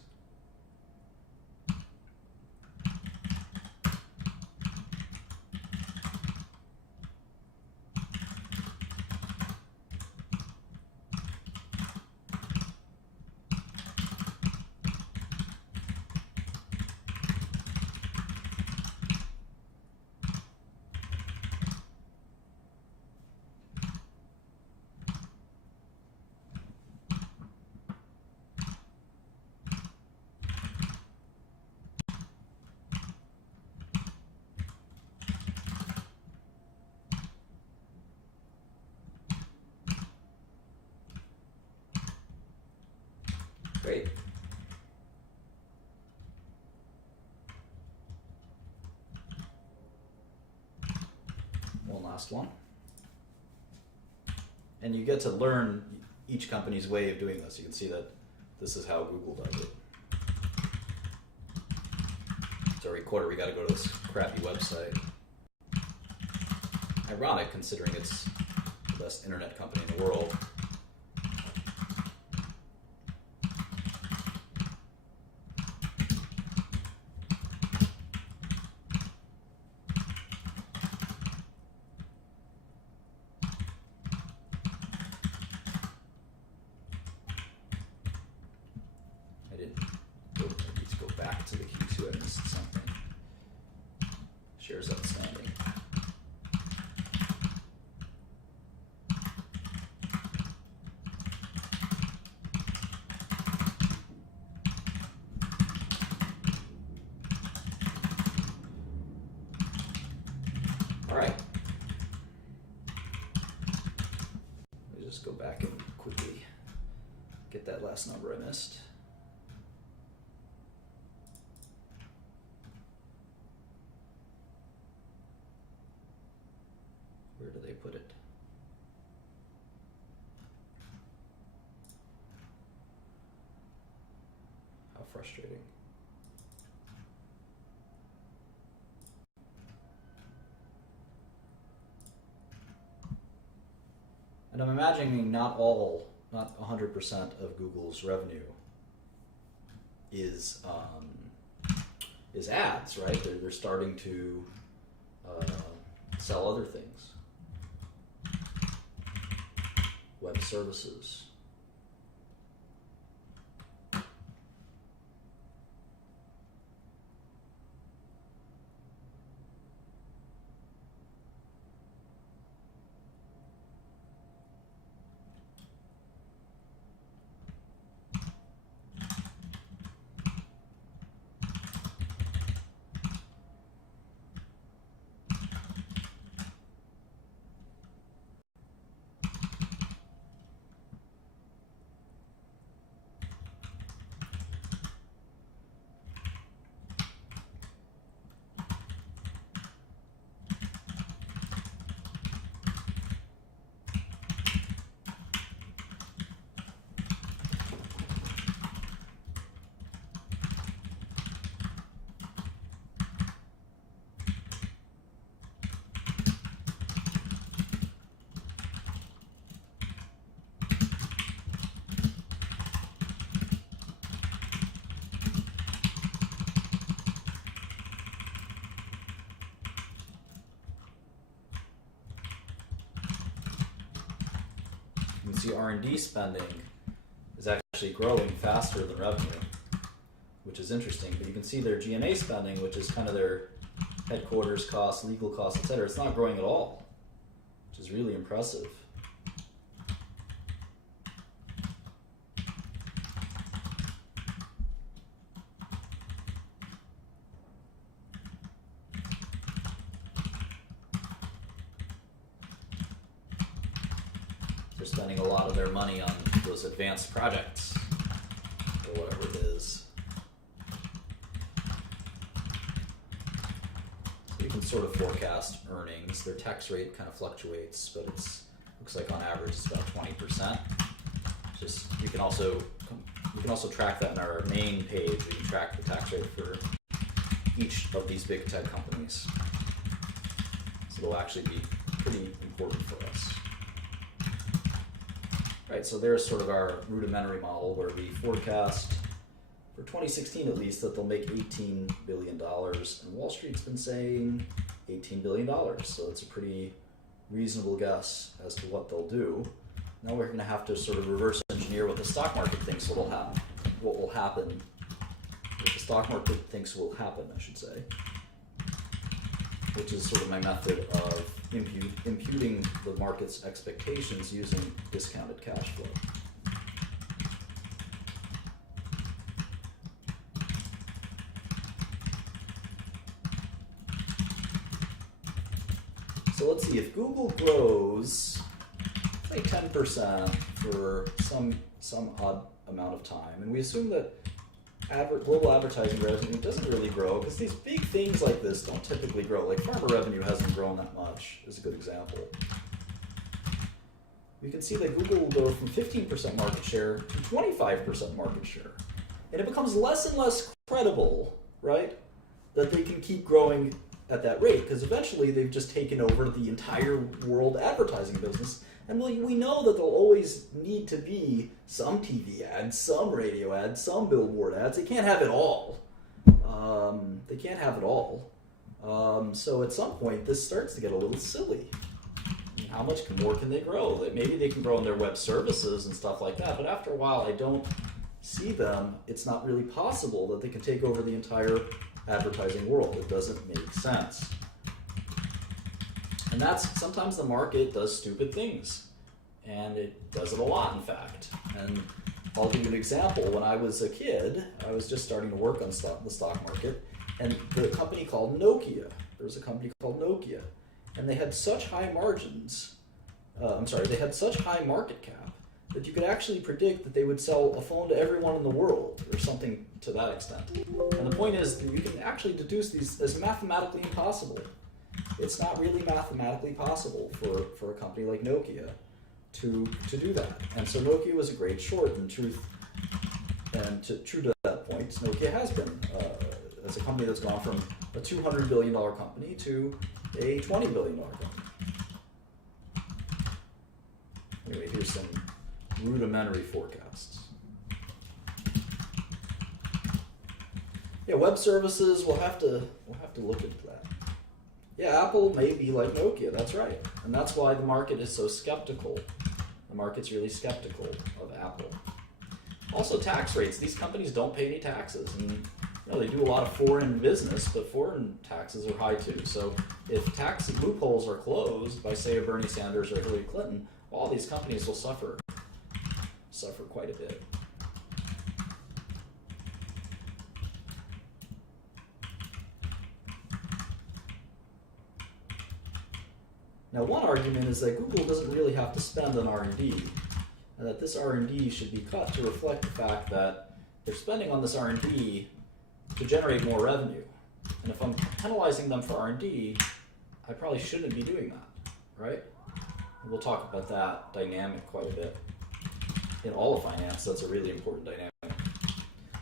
Great. One last one. And you get to learn each company's way of doing this. You can see that this is how Google does it. So every quarter we got to go to this crappy website. Ironic, considering it's the best internet company in the world. To the Q2, I missed something. Shares outstanding. All right. Let me just go back and quickly get that last number I missed. put it? How frustrating. And I'm imagining not 100% of Google's revenue is ads, right? They're starting to sell other things, web services. You can see R&D spending is actually growing faster than revenue, which is interesting. But you can see their G&A spending, which is kind of their headquarters costs, legal costs, etc. It's not growing at all, which is really impressive. They're spending a lot of their money on those advanced projects, or whatever it is. So you can sort of forecast earnings. Their tax rate kind of fluctuates, but looks like on average it's about 20%. Just you can also track that in our main page. We can track the tax rate for each of these big tech companies. So it'll actually be pretty important for us. Right, so there's sort of our rudimentary model where we forecast for 2016 at least that they'll make $18 billion, and Wall Street's been saying $18 billion, so it's a pretty reasonable guess as to what they'll do. Now we're going to have to sort of reverse engineer what the stock market thinks will happen, what the stock market thinks will happen, I should say, which is sort of my method of imputing the market's expectations using discounted cash flow. So let's see, if Google grows, say 10% for some odd amount of time, and we assume that global advertising revenue doesn't really grow because these big things like this don't typically grow. Like pharma revenue hasn't grown that much, is a good example. We can see that Google will go from 15% market share to 25% market share. And it becomes less and less credible, right, that they can keep growing at that rate, because eventually they've just taken over the entire world advertising business. And we know that there'll always need to be some TV ads, some radio ads, some billboard ads. They can't have it all. So at some point, this starts to get a little silly. How much more can they grow? Maybe they can grow in their web services and stuff like that, but after a while, I don't see them. It's not really possible that they can take over the entire advertising world. It doesn't make sense. And sometimes the market does stupid things, and it does it a lot, in fact. And I'll give you an example. When I was a kid, I was just starting to work on the stock market, and the company called Nokia. There was a company called Nokia, and they had such high margins. They had such high market cap that you could actually predict that they would sell a phone to everyone in the world, or something to that extent. And the point is, you can actually deduce these as mathematically impossible. it's not really mathematically possible for a company like Nokia to do that. And so Nokia was a great short in truth. And true to that point, Nokia has been as a company that's gone from a $200 billion company to a $20 billion company. Anyway, here's some rudimentary forecasts. Yeah, web services, we'll have to look into that. Yeah, Apple may be like Nokia, that's right. And that's why the market is so skeptical. The market's really skeptical of Apple. Also, tax rates. These companies don't pay any taxes, and they do a lot of foreign business, but foreign taxes are high too. So if tax loopholes are closed by, say, a Bernie Sanders or Hillary Clinton, all these companies will suffer quite a bit. Now, one argument is that Google doesn't really have to spend on R&D, and that this R&D should be cut to reflect the fact that they're spending on this R&D to generate more revenue. And if I'm penalizing them for R&D, I probably shouldn't be doing that, right? And we'll talk about that dynamic quite a bit. In all of finance, that's a really important dynamic.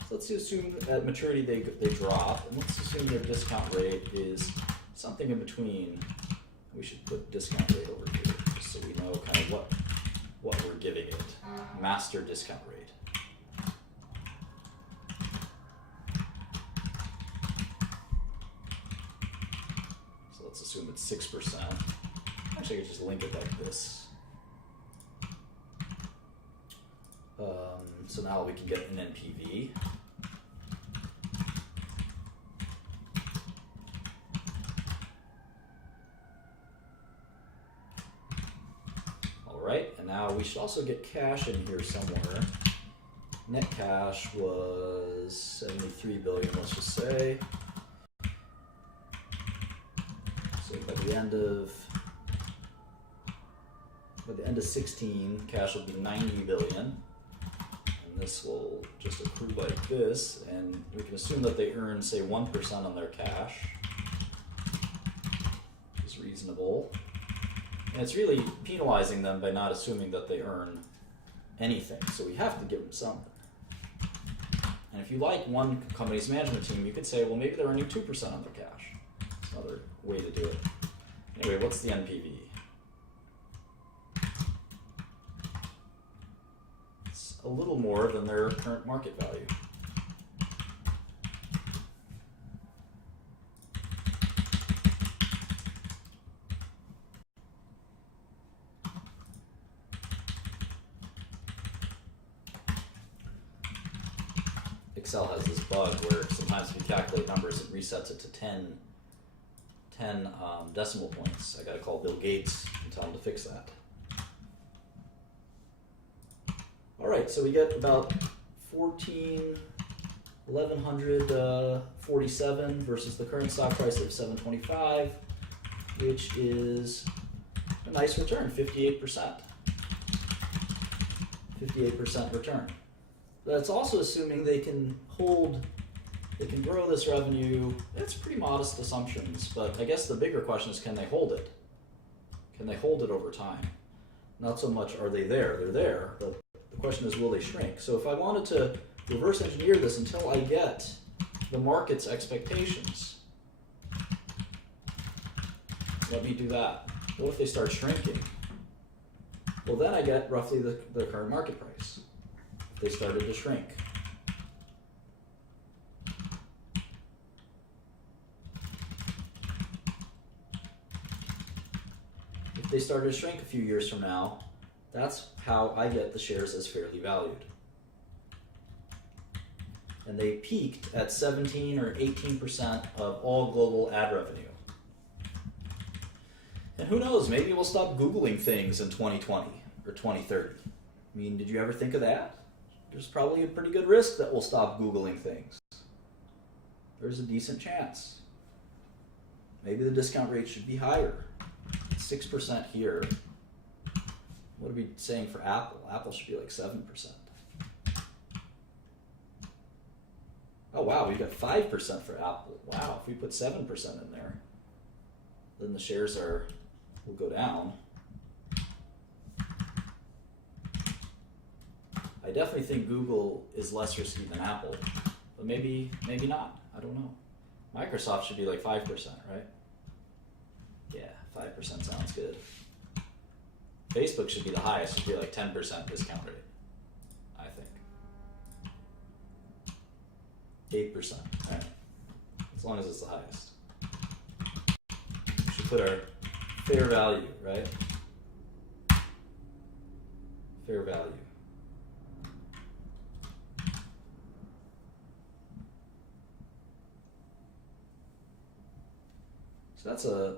So let's assume at maturity they drop, and let's assume their discount rate is something in between. We should put discount rate over here, just so we know kind of what we're giving it. Master discount rate. So let's assume it's 6%. Actually, I could just link it like this. So now we can get an NPV. Right, and now we should also get cash in here somewhere. Net cash was 73 billion, let's just say. So by the end of 16, cash will be 90 billion. And this will just accrue like this, and we can assume that they earn, say, 1% on their cash. Is reasonable. And it's really penalizing them by not assuming that they earn anything. So we have to give them something. And if you like one company's management team, you could say, well, maybe they're earning 2% on their cash. It's another way to do it. Anyway, what's the NPV? It's a little more than their current market value. Excel has this bug where sometimes if you calculate numbers, it resets it to 10 decimal points. I gotta call Bill Gates and tell him to fix that. All right, so we get about 1147 versus the current stock price of 725, which is a nice return, 58%. 58% return. That's also assuming they can grow this revenue. That's pretty modest assumptions, but I guess the bigger question is, can they hold it? Can they hold it over time? Not so much are they there, they're there, but the question is, will they shrink? So if I wanted to reverse engineer this until I get the market's expectations, let me do that. What if they start shrinking? Well, then I get roughly the current market price. They started to shrink. If they started to shrink a few years from now, that's how I get the shares as fairly valued. And they peaked at 17 or 18% of all global ad revenue. And who knows, maybe we'll stop Googling things in 2020 or 2030. I mean, did you ever think of that? There's probably a pretty good risk that we'll stop Googling things. There's a decent chance. Maybe the discount rate should be higher. 6% here. What are we saying for Apple? Apple should be like 7%. Oh wow, we got 5% for Apple. Wow, if we put 7% in there, then the shares will go down. I definitely think Google is less risky than Apple, but maybe not. I don't know. Microsoft should be like 5%, right? Yeah, 5% sounds good. Facebook should be the highest. Should be like 10% discount rate, I think. 8%, right? As long as it's the highest. We should put our fair value, right? Fair value. So that's a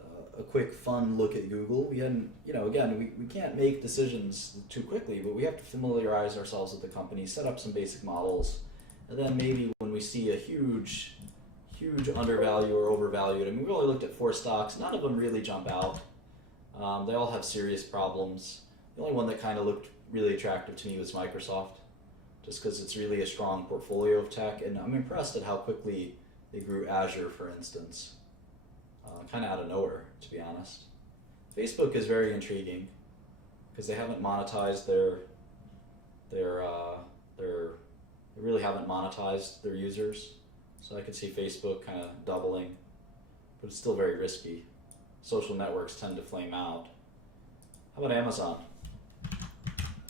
quick, fun look at Google. We hadn't, again, we can't make decisions too quickly, but we have to familiarize ourselves with the company, set up some basic models, and then maybe when we see a huge undervalue or overvalued, I mean, we only looked at 4 stocks. None of them really jump out. They all have serious problems. The only one that kind of looked really attractive to me was Microsoft, just because it's really a strong portfolio of tech, and I'm impressed at how quickly they grew Azure, for instance. Kind of out of nowhere, to be honest. Facebook is very intriguing because they haven't monetized they really haven't monetized their users. So I could see Facebook kind of doubling, but it's still very risky. Social networks tend to flame out. How about Amazon?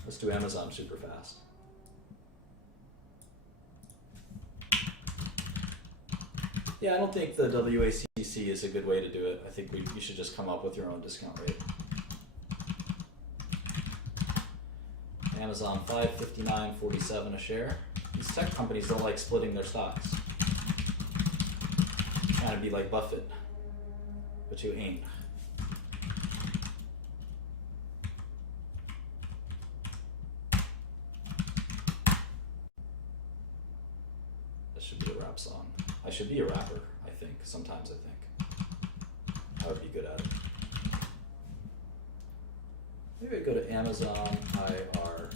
Let's do Amazon super fast. Yeah, I don't think the WACC is a good way to do it. I think you should just come up with your own discount rate. Amazon, $559.47 a share. These tech companies don't like splitting their stocks. Trying to be like Buffett, but you ain't. That should be a rap song. I should be a rapper, I think. Sometimes I think. I would be good at it. Maybe I go to Amazon IR.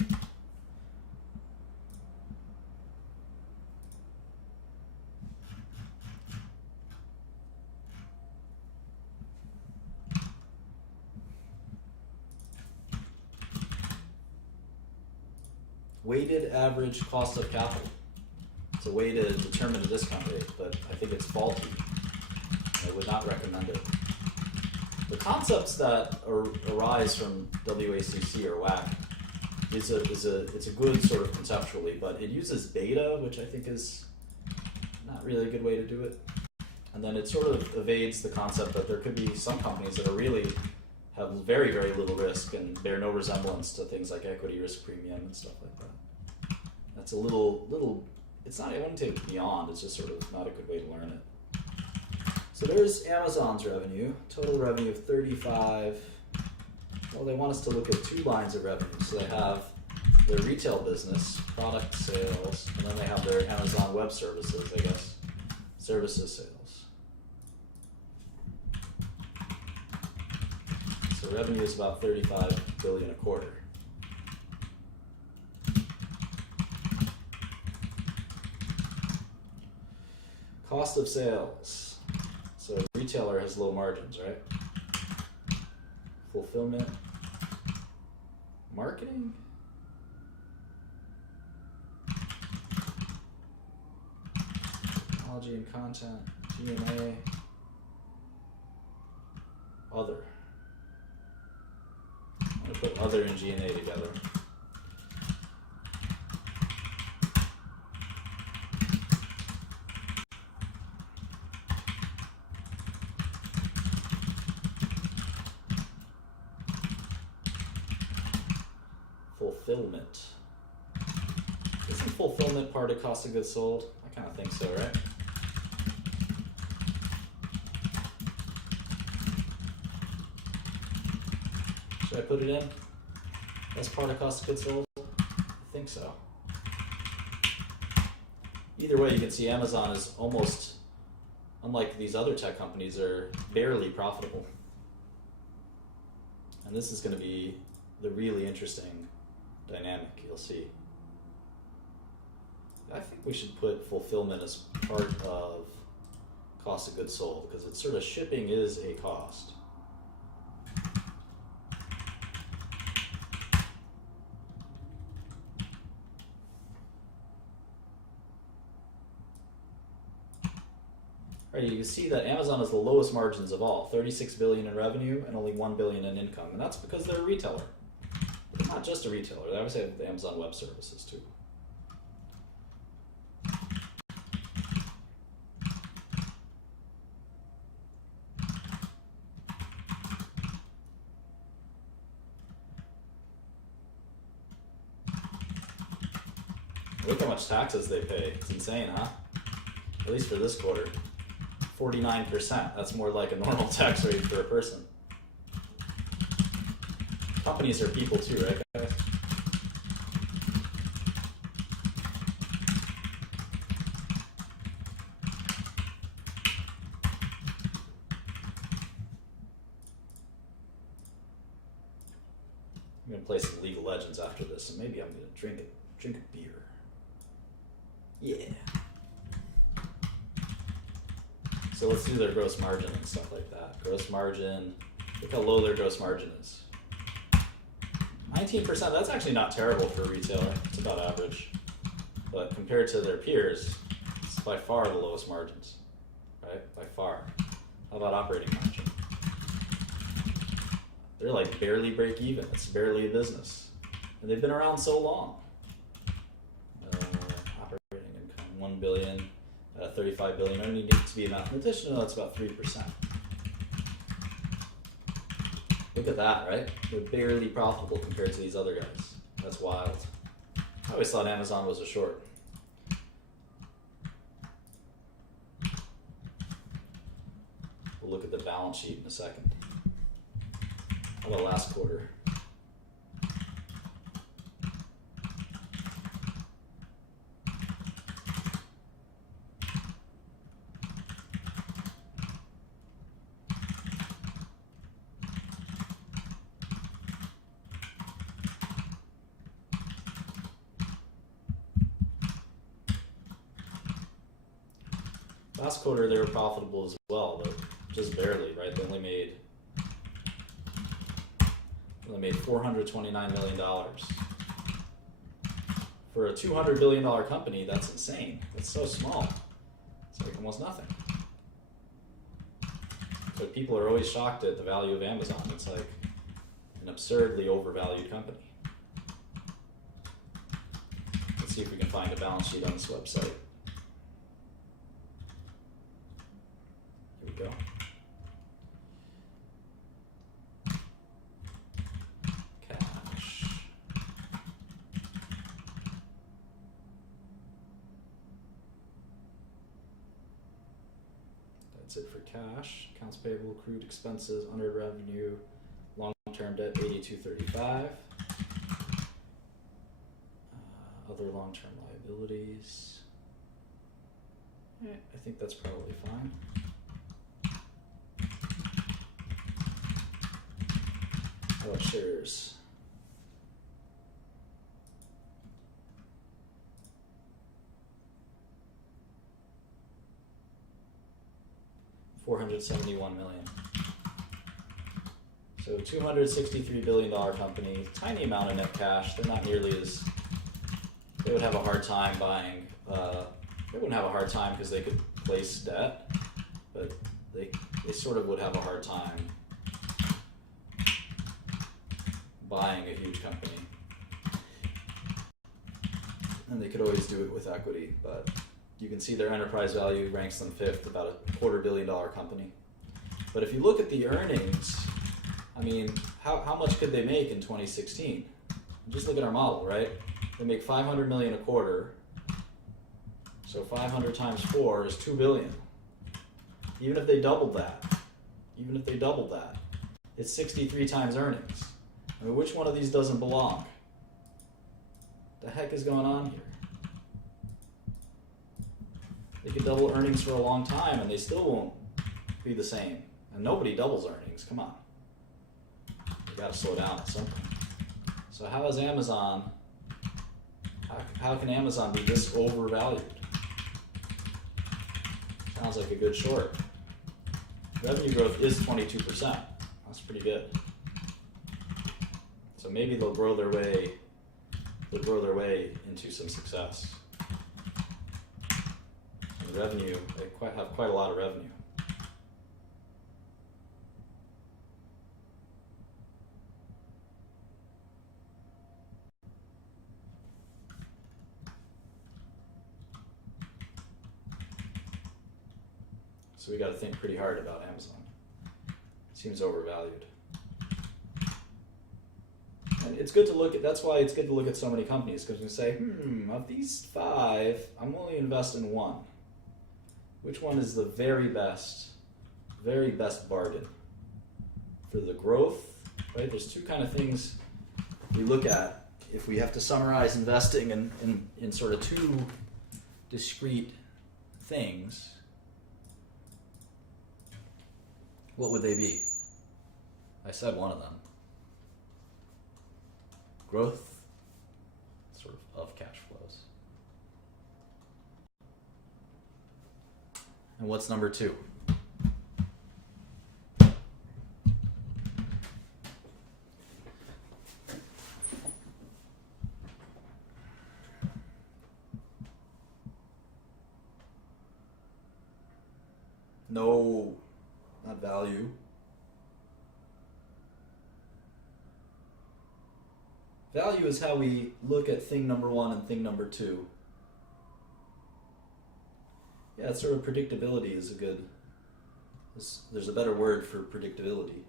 Weighted average cost of capital. It's a way to determine a discount rate, but I think it's faulty. I would not recommend it. The concepts that arise from WACC or WACC it's a good sort of conceptually, but it uses beta, which I think is not really a good way to do it. And then it sort of evades the concept that there could be some companies that are really have very, very little risk and bear no resemblance to things like equity risk premium and stuff like that. That's a little. It's not, I wouldn't take it beyond, it's just sort of not a good way to learn it. So there's Amazon's revenue, total revenue of 35. Well, they want us to look at 2 lines of revenue. So they have their retail business, product sales, and then they have their Amazon Web Services, I guess, services sales. So revenue is about $35 billion a quarter. Cost of sales. So a retailer has low margins, right? Fulfillment. Marketing? Technology and content. G&A. Other. I'm going to put other and G&A together. Fulfillment. Isn't fulfillment part of cost of goods sold? I kind of think so, right? Should I put it in as part of cost of goods sold? I think so. Either way, you can see Amazon is almost, unlike these other tech companies, are barely profitable. And this is going to be the really interesting dynamic, you'll see. I think we should put fulfillment as part of cost of goods sold, because it's sort of shipping is a cost. Right, you can see that Amazon has the lowest margins of all, 36 billion in revenue and only 1 billion in income, and that's because they're a retailer. But they're not just a retailer; they obviously have the Amazon Web Services too. Look how much taxes they pay. It's insane, huh? At least for this quarter. 49%. That's more like a normal tax rate for a person. Companies are people too, right, guys? I'm gonna play some League of Legends after this, and maybe I'm gonna drink a beer. Yeah. So let's do their gross margin and stuff like that. Gross margin, look how low their gross margin is. 19%, that's actually not terrible for a retailer. It's about average. But compared to their peers, it's by far the lowest margins, right? By far. How about operating margin? They're like barely break even. It's barely a business. And they've been around so long. Operating income, 1 billion. 35 billion. I don't need to be a mathematician. No, that's about 3%. Look at that, right? They're barely profitable compared to these other guys. That's wild. I always thought Amazon was a short. We'll look at the balance sheet in a second. How about last quarter? Last quarter they were profitable as well, but just barely, right? They only made $429 million. For a $200 billion company, that's insane. That's so small. It's like almost nothing. So people are always shocked at the value of Amazon. It's like an absurdly overvalued company. Let's see if we can find a balance sheet on this website. Here we go. Cash. That's it for cash. Accounts payable, accrued expenses, unearned revenue, long-term debt 8235. Other long-term liabilities. I think that's probably fine. How about shares? $471 million. So $263 billion company, tiny amount of net cash. They're not nearly as, they would have a hard time buying, they wouldn't have a hard time because they could place debt, but they sort of would have a hard time buying a huge company. And they could always do it with equity, but you can see their enterprise value ranks them fifth, about a $250 million company. But if you look at the earnings, I mean, how much could they make in 2016? Just look at our model, right? They make 500 million a quarter. So 500 times 4 is 2 billion. Even if they doubled that, it's 63 times earnings. I mean, which one of these doesn't belong? The heck is going on here? They could double earnings for a long time and they still won't be the same. And nobody doubles earnings, come on. You gotta slow down at some point. So how is Amazon, how can Amazon be this overvalued? Sounds like a good short. Revenue growth is 22%. That's pretty good. So maybe they'll grow their way into some success. revenue, they have quite a lot of revenue. So we got to think pretty hard about Amazon. It seems overvalued. And it's good to look at, that's why it's good to look at so many companies, because you say, of these 5, I'm only invest in one. Which one is the very best bargain? For the growth, right? There's two kind of things we look at if we have to summarize investing in sort of two discrete things. What would they be? I said one of them. Growth, sort of cash flows. And what's number 2? No, not value. Value is how we look at thing number 1 and thing number 2. Yeah, sort of predictability is a good, there's a better word for predictability.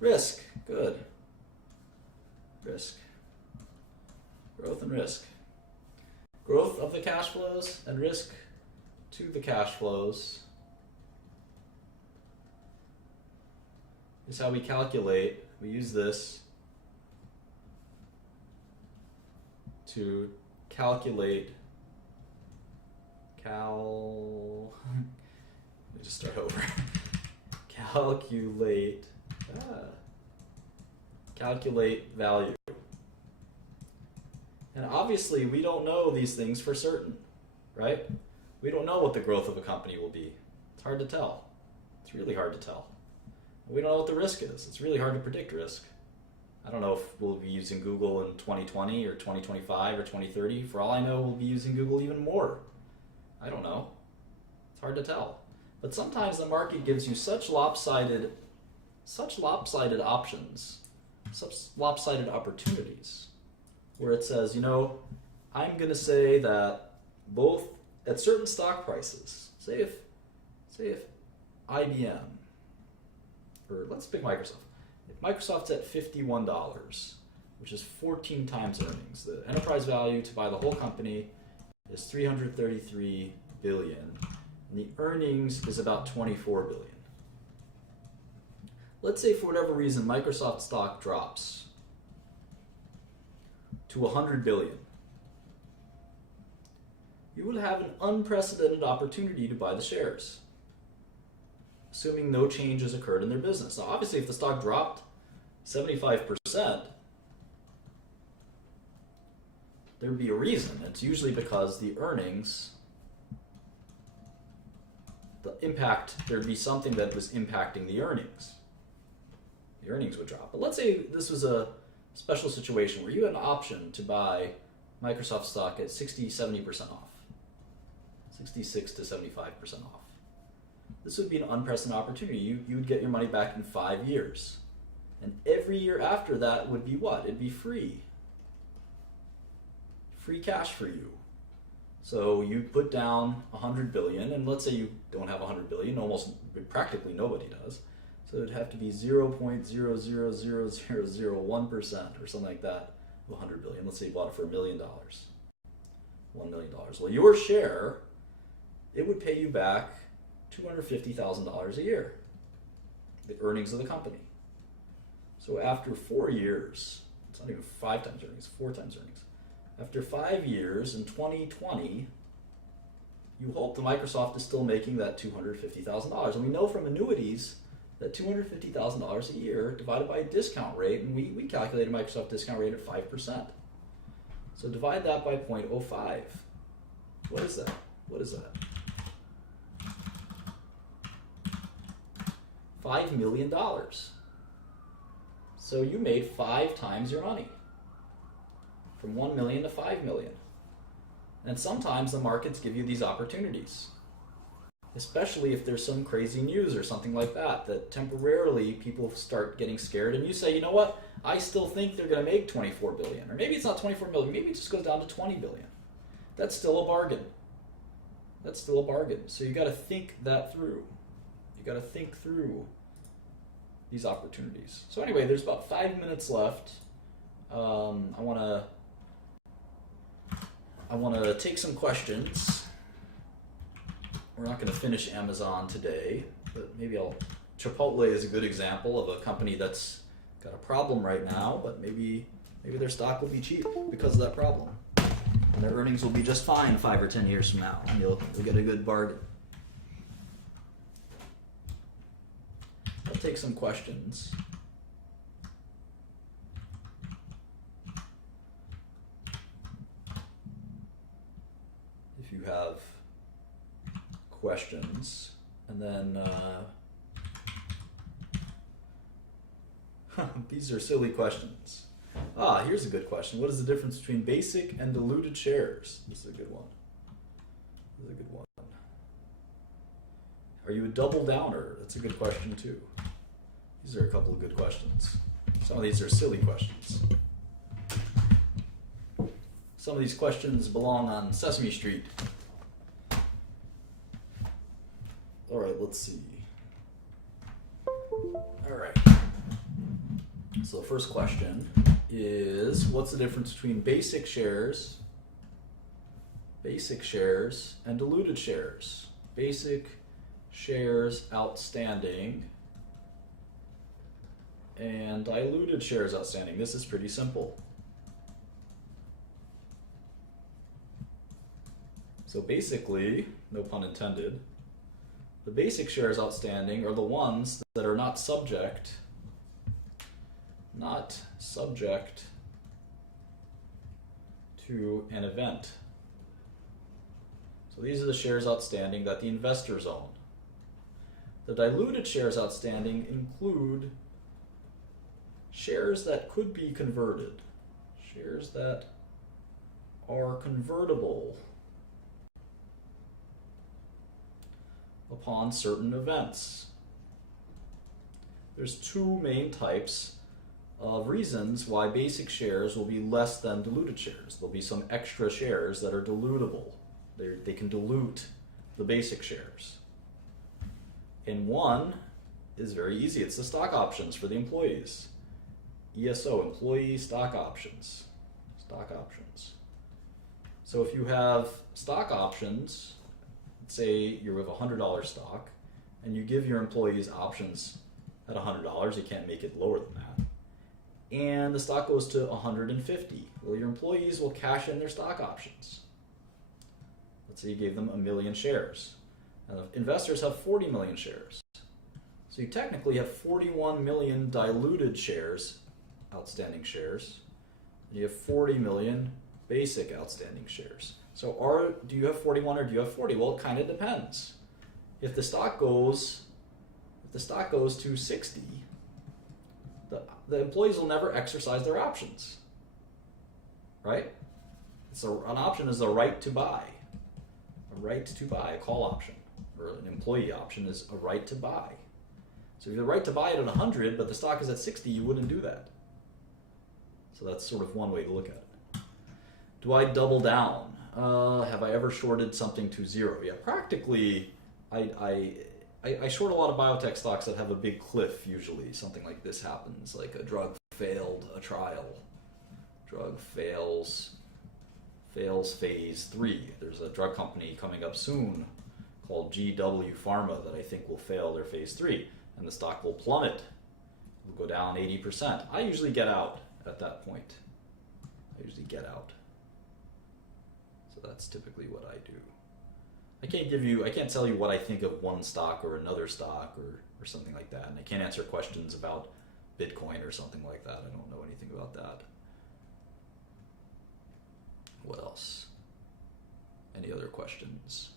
Risk, good. Risk. Growth and risk. Growth of the cash flows and risk to the cash flows is how we calculate. We use this to calculate let me just start over. Calculate value. And obviously we don't know these things for certain, right? We don't know what the growth of a company will be. It's hard to tell. It's really hard to tell. We don't know what the risk is. It's really hard to predict risk. I don't know if we'll be using Google in 2020 or 2025 or 2030. For all I know, we'll be using Google even more. I don't know. It's hard to tell. But sometimes the market gives you such lopsided options, such lopsided opportunities, where it says, I'm going to say that both at certain stock prices, say if IBM, or let's pick Microsoft. If Microsoft's at $51, which is 14 times earnings, the enterprise value to buy the whole company is $333 billion, and the earnings is about $24 billion. Let's say for whatever reason Microsoft stock drops to $100 billion. You would have an unprecedented opportunity to buy the shares, assuming no change has occurred in their business. Now, obviously, if the stock dropped 75%, there'd be a reason. It's usually because the earnings, there'd be something that was impacting the earnings. The earnings would drop. But let's say this was a special situation where you had an option to buy Microsoft stock at 70% off, 66 to 75% off. This would be an unprecedented opportunity. You would get your money back in 5 years. And every year after that would be what? It'd be free. Free cash for you. So you put down $100 billion, and let's say you don't have $100 billion, practically nobody does. So it'd have to be 0.0000001% or something like that of $100 billion. Let's say you bought it for $1 million. $1 million. Well, your share, it would pay you back $250,000 a year, the earnings of the company. So after 4 years, it's not even 5 times earnings, 4 times earnings. After 5 years, in 2020, you hope the Microsoft is still making that $250,000. And we know from annuities that $250,000 a year divided by a discount rate, and we calculated a Microsoft discount rate at 5%. So divide that by 0.05. What is that? $5 million. So you made 5 times your money. from 1 million to 5 million. And sometimes the markets give you these opportunities, especially if there's some crazy news or something like that, that temporarily people start getting scared and you say, you know what, I still think they're going to make 24 billion. Or maybe it's not 24 million, maybe it just goes down to 20 billion. That's still a bargain. That's still a bargain. So you got to think that through. You got to think through these opportunities. So anyway, there's about 5 minutes left. I want to take some questions. We're not going to finish Amazon today, but maybe Chipotle is a good example of a company that's got a problem right now, but maybe their stock will be cheap because of that problem. And their earnings will be just fine 5 or 10 years from now, and you'll get a good bargain. I'll take some questions. If you have questions, and then these are silly questions. Here's a good question. What is the difference between basic and diluted shares? This is a good one. Are you a double downer? That's a good question too. These are a couple of good questions. Some of these are silly questions. Some of these questions belong on Sesame Street. All right, let's see. All right. So the first question is, what's the difference between basic shares and diluted shares? Basic shares outstanding and diluted shares outstanding. This is pretty simple. So basically, no pun intended, the basic shares outstanding are the ones that are not subject to an event. So these are the shares outstanding that the investors own. The diluted shares outstanding include shares that could be converted, shares that are convertible upon certain events. There's two main types of reasons why basic shares will be less than diluted shares. There'll be some extra shares that are dilutable. They can dilute the basic shares. And one is very easy. It's the stock options for the employees. ESO, employee stock options. Stock options. So if you have stock options, say you have $100 stock, and you give your employees options at $100, you can't make it lower than that. And the stock goes to 150. Well, your employees will cash in their stock options. Let's say you gave them 1 million shares. And the investors have 40 million shares. So you technically have 41 million diluted shares, outstanding shares, and you have 40 million basic outstanding shares. So do you have 41 or do you have 40? Well, it kind of depends. If the stock goes to 60, the employees will never exercise their options, right? So an option is a right to buy. A right to buy, a call option, or an employee option is a right to buy. So if you have the right to buy it at 100, but the stock is at 60, you wouldn't do that. So that's sort of one way to look at it. Do I double down? Have I ever shorted something to zero? Yeah, practically, I short a lot of biotech stocks that have a big cliff usually. Something like this happens, like a drug failed a trial. Drug fails phase 3. There's a drug company coming up soon called GW Pharma that I think will fail their phase 3, and the stock will plummet. It will go down 80%. I usually get out at that point. So that's typically what I do. I can't tell you what I think of one stock or another stock or something like that, and I can't answer questions about Bitcoin or something like that. I don't know anything about that. What else? Any other questions?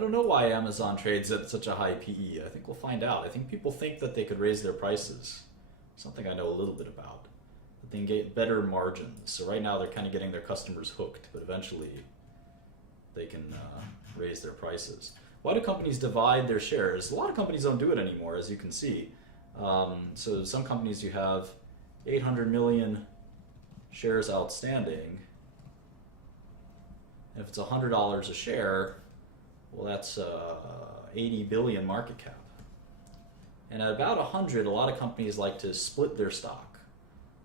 I don't know why Amazon trades at such a high PE. I think we'll find out. I think people think that they could raise their prices. Something I know a little bit about. That they can get better margins. So right now they're kind of getting their customers hooked, but eventually they can raise their prices. Why do companies divide their shares? A lot of companies don't do it anymore, as you can see. So some companies you have 800 million shares outstanding. And if it's $100 a share, well, that's 80 billion market cap. And at about 100, a lot of companies like to split their stock.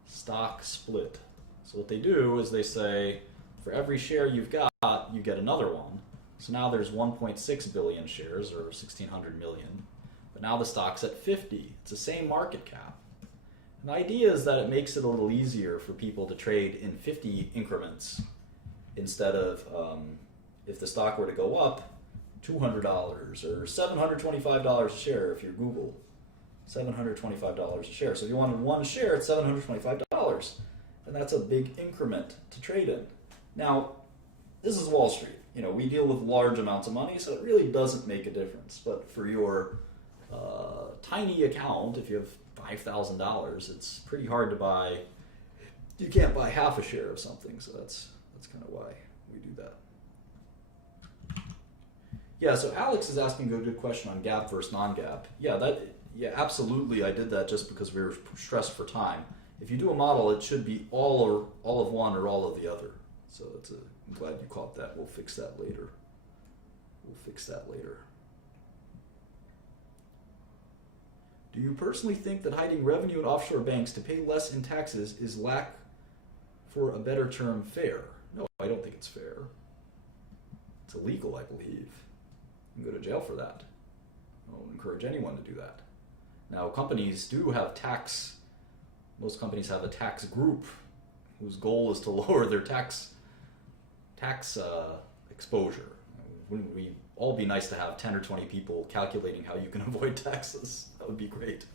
Stock split. So what they do is they say, for every share you've got, you get another one. So now there's 1.6 billion shares, or 1,600 million. But now the stock's at 50. It's the same market cap. And the idea is that it makes it a little easier for people to trade in 50 increments instead of, if the stock were to go up, $200 or $725 a share if you're Google. $725 a share. So if you wanted one share, it's $725. And that's a big increment to trade in. Now, this is Wall Street. You know, we deal with large amounts of money, so it really doesn't make a difference. But for your tiny account, if you have $5,000, it's pretty hard to buy. You can't buy half a share of something, so that's kind of why we do that. Yeah, so Alex is asking a good question on GAAP versus non-GAAP. Yeah, absolutely. I did that just because we were stressed for time. If you do a model, it should be all of one or all of the other. So I'm glad you caught that. We'll fix that later. Do you personally think that hiding revenue in offshore banks to pay less in taxes is, lack for a better term, fair? No, I don't think it's fair. It's illegal, I believe. You can go to jail for that. I don't encourage anyone to do that. Now, companies do have tax. Most companies have a tax group whose goal is to lower their tax exposure. Wouldn't we all be nice to have 10 or 20 people calculating how you can avoid taxes? That would be great.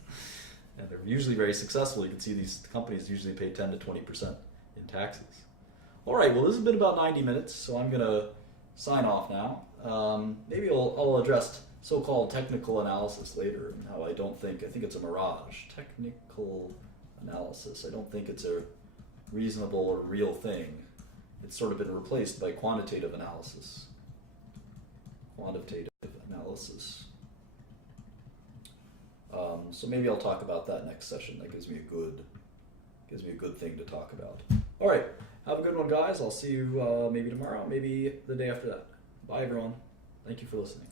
And they're usually very successful. You can see these companies usually pay 10 to 20% in taxes. All right, well, this has been about 90 minutes, so I'm going to sign off now. Maybe I'll address so-called technical analysis later, and how I think it's a mirage. Technical analysis. I don't think it's a reasonable or real thing. It's sort of been replaced by quantitative analysis. So maybe I'll talk about that next session. That gives me a good thing to talk about. All right, have a good one, guys. I'll see you maybe tomorrow, maybe the day after that. Bye, everyone. Thank you for listening.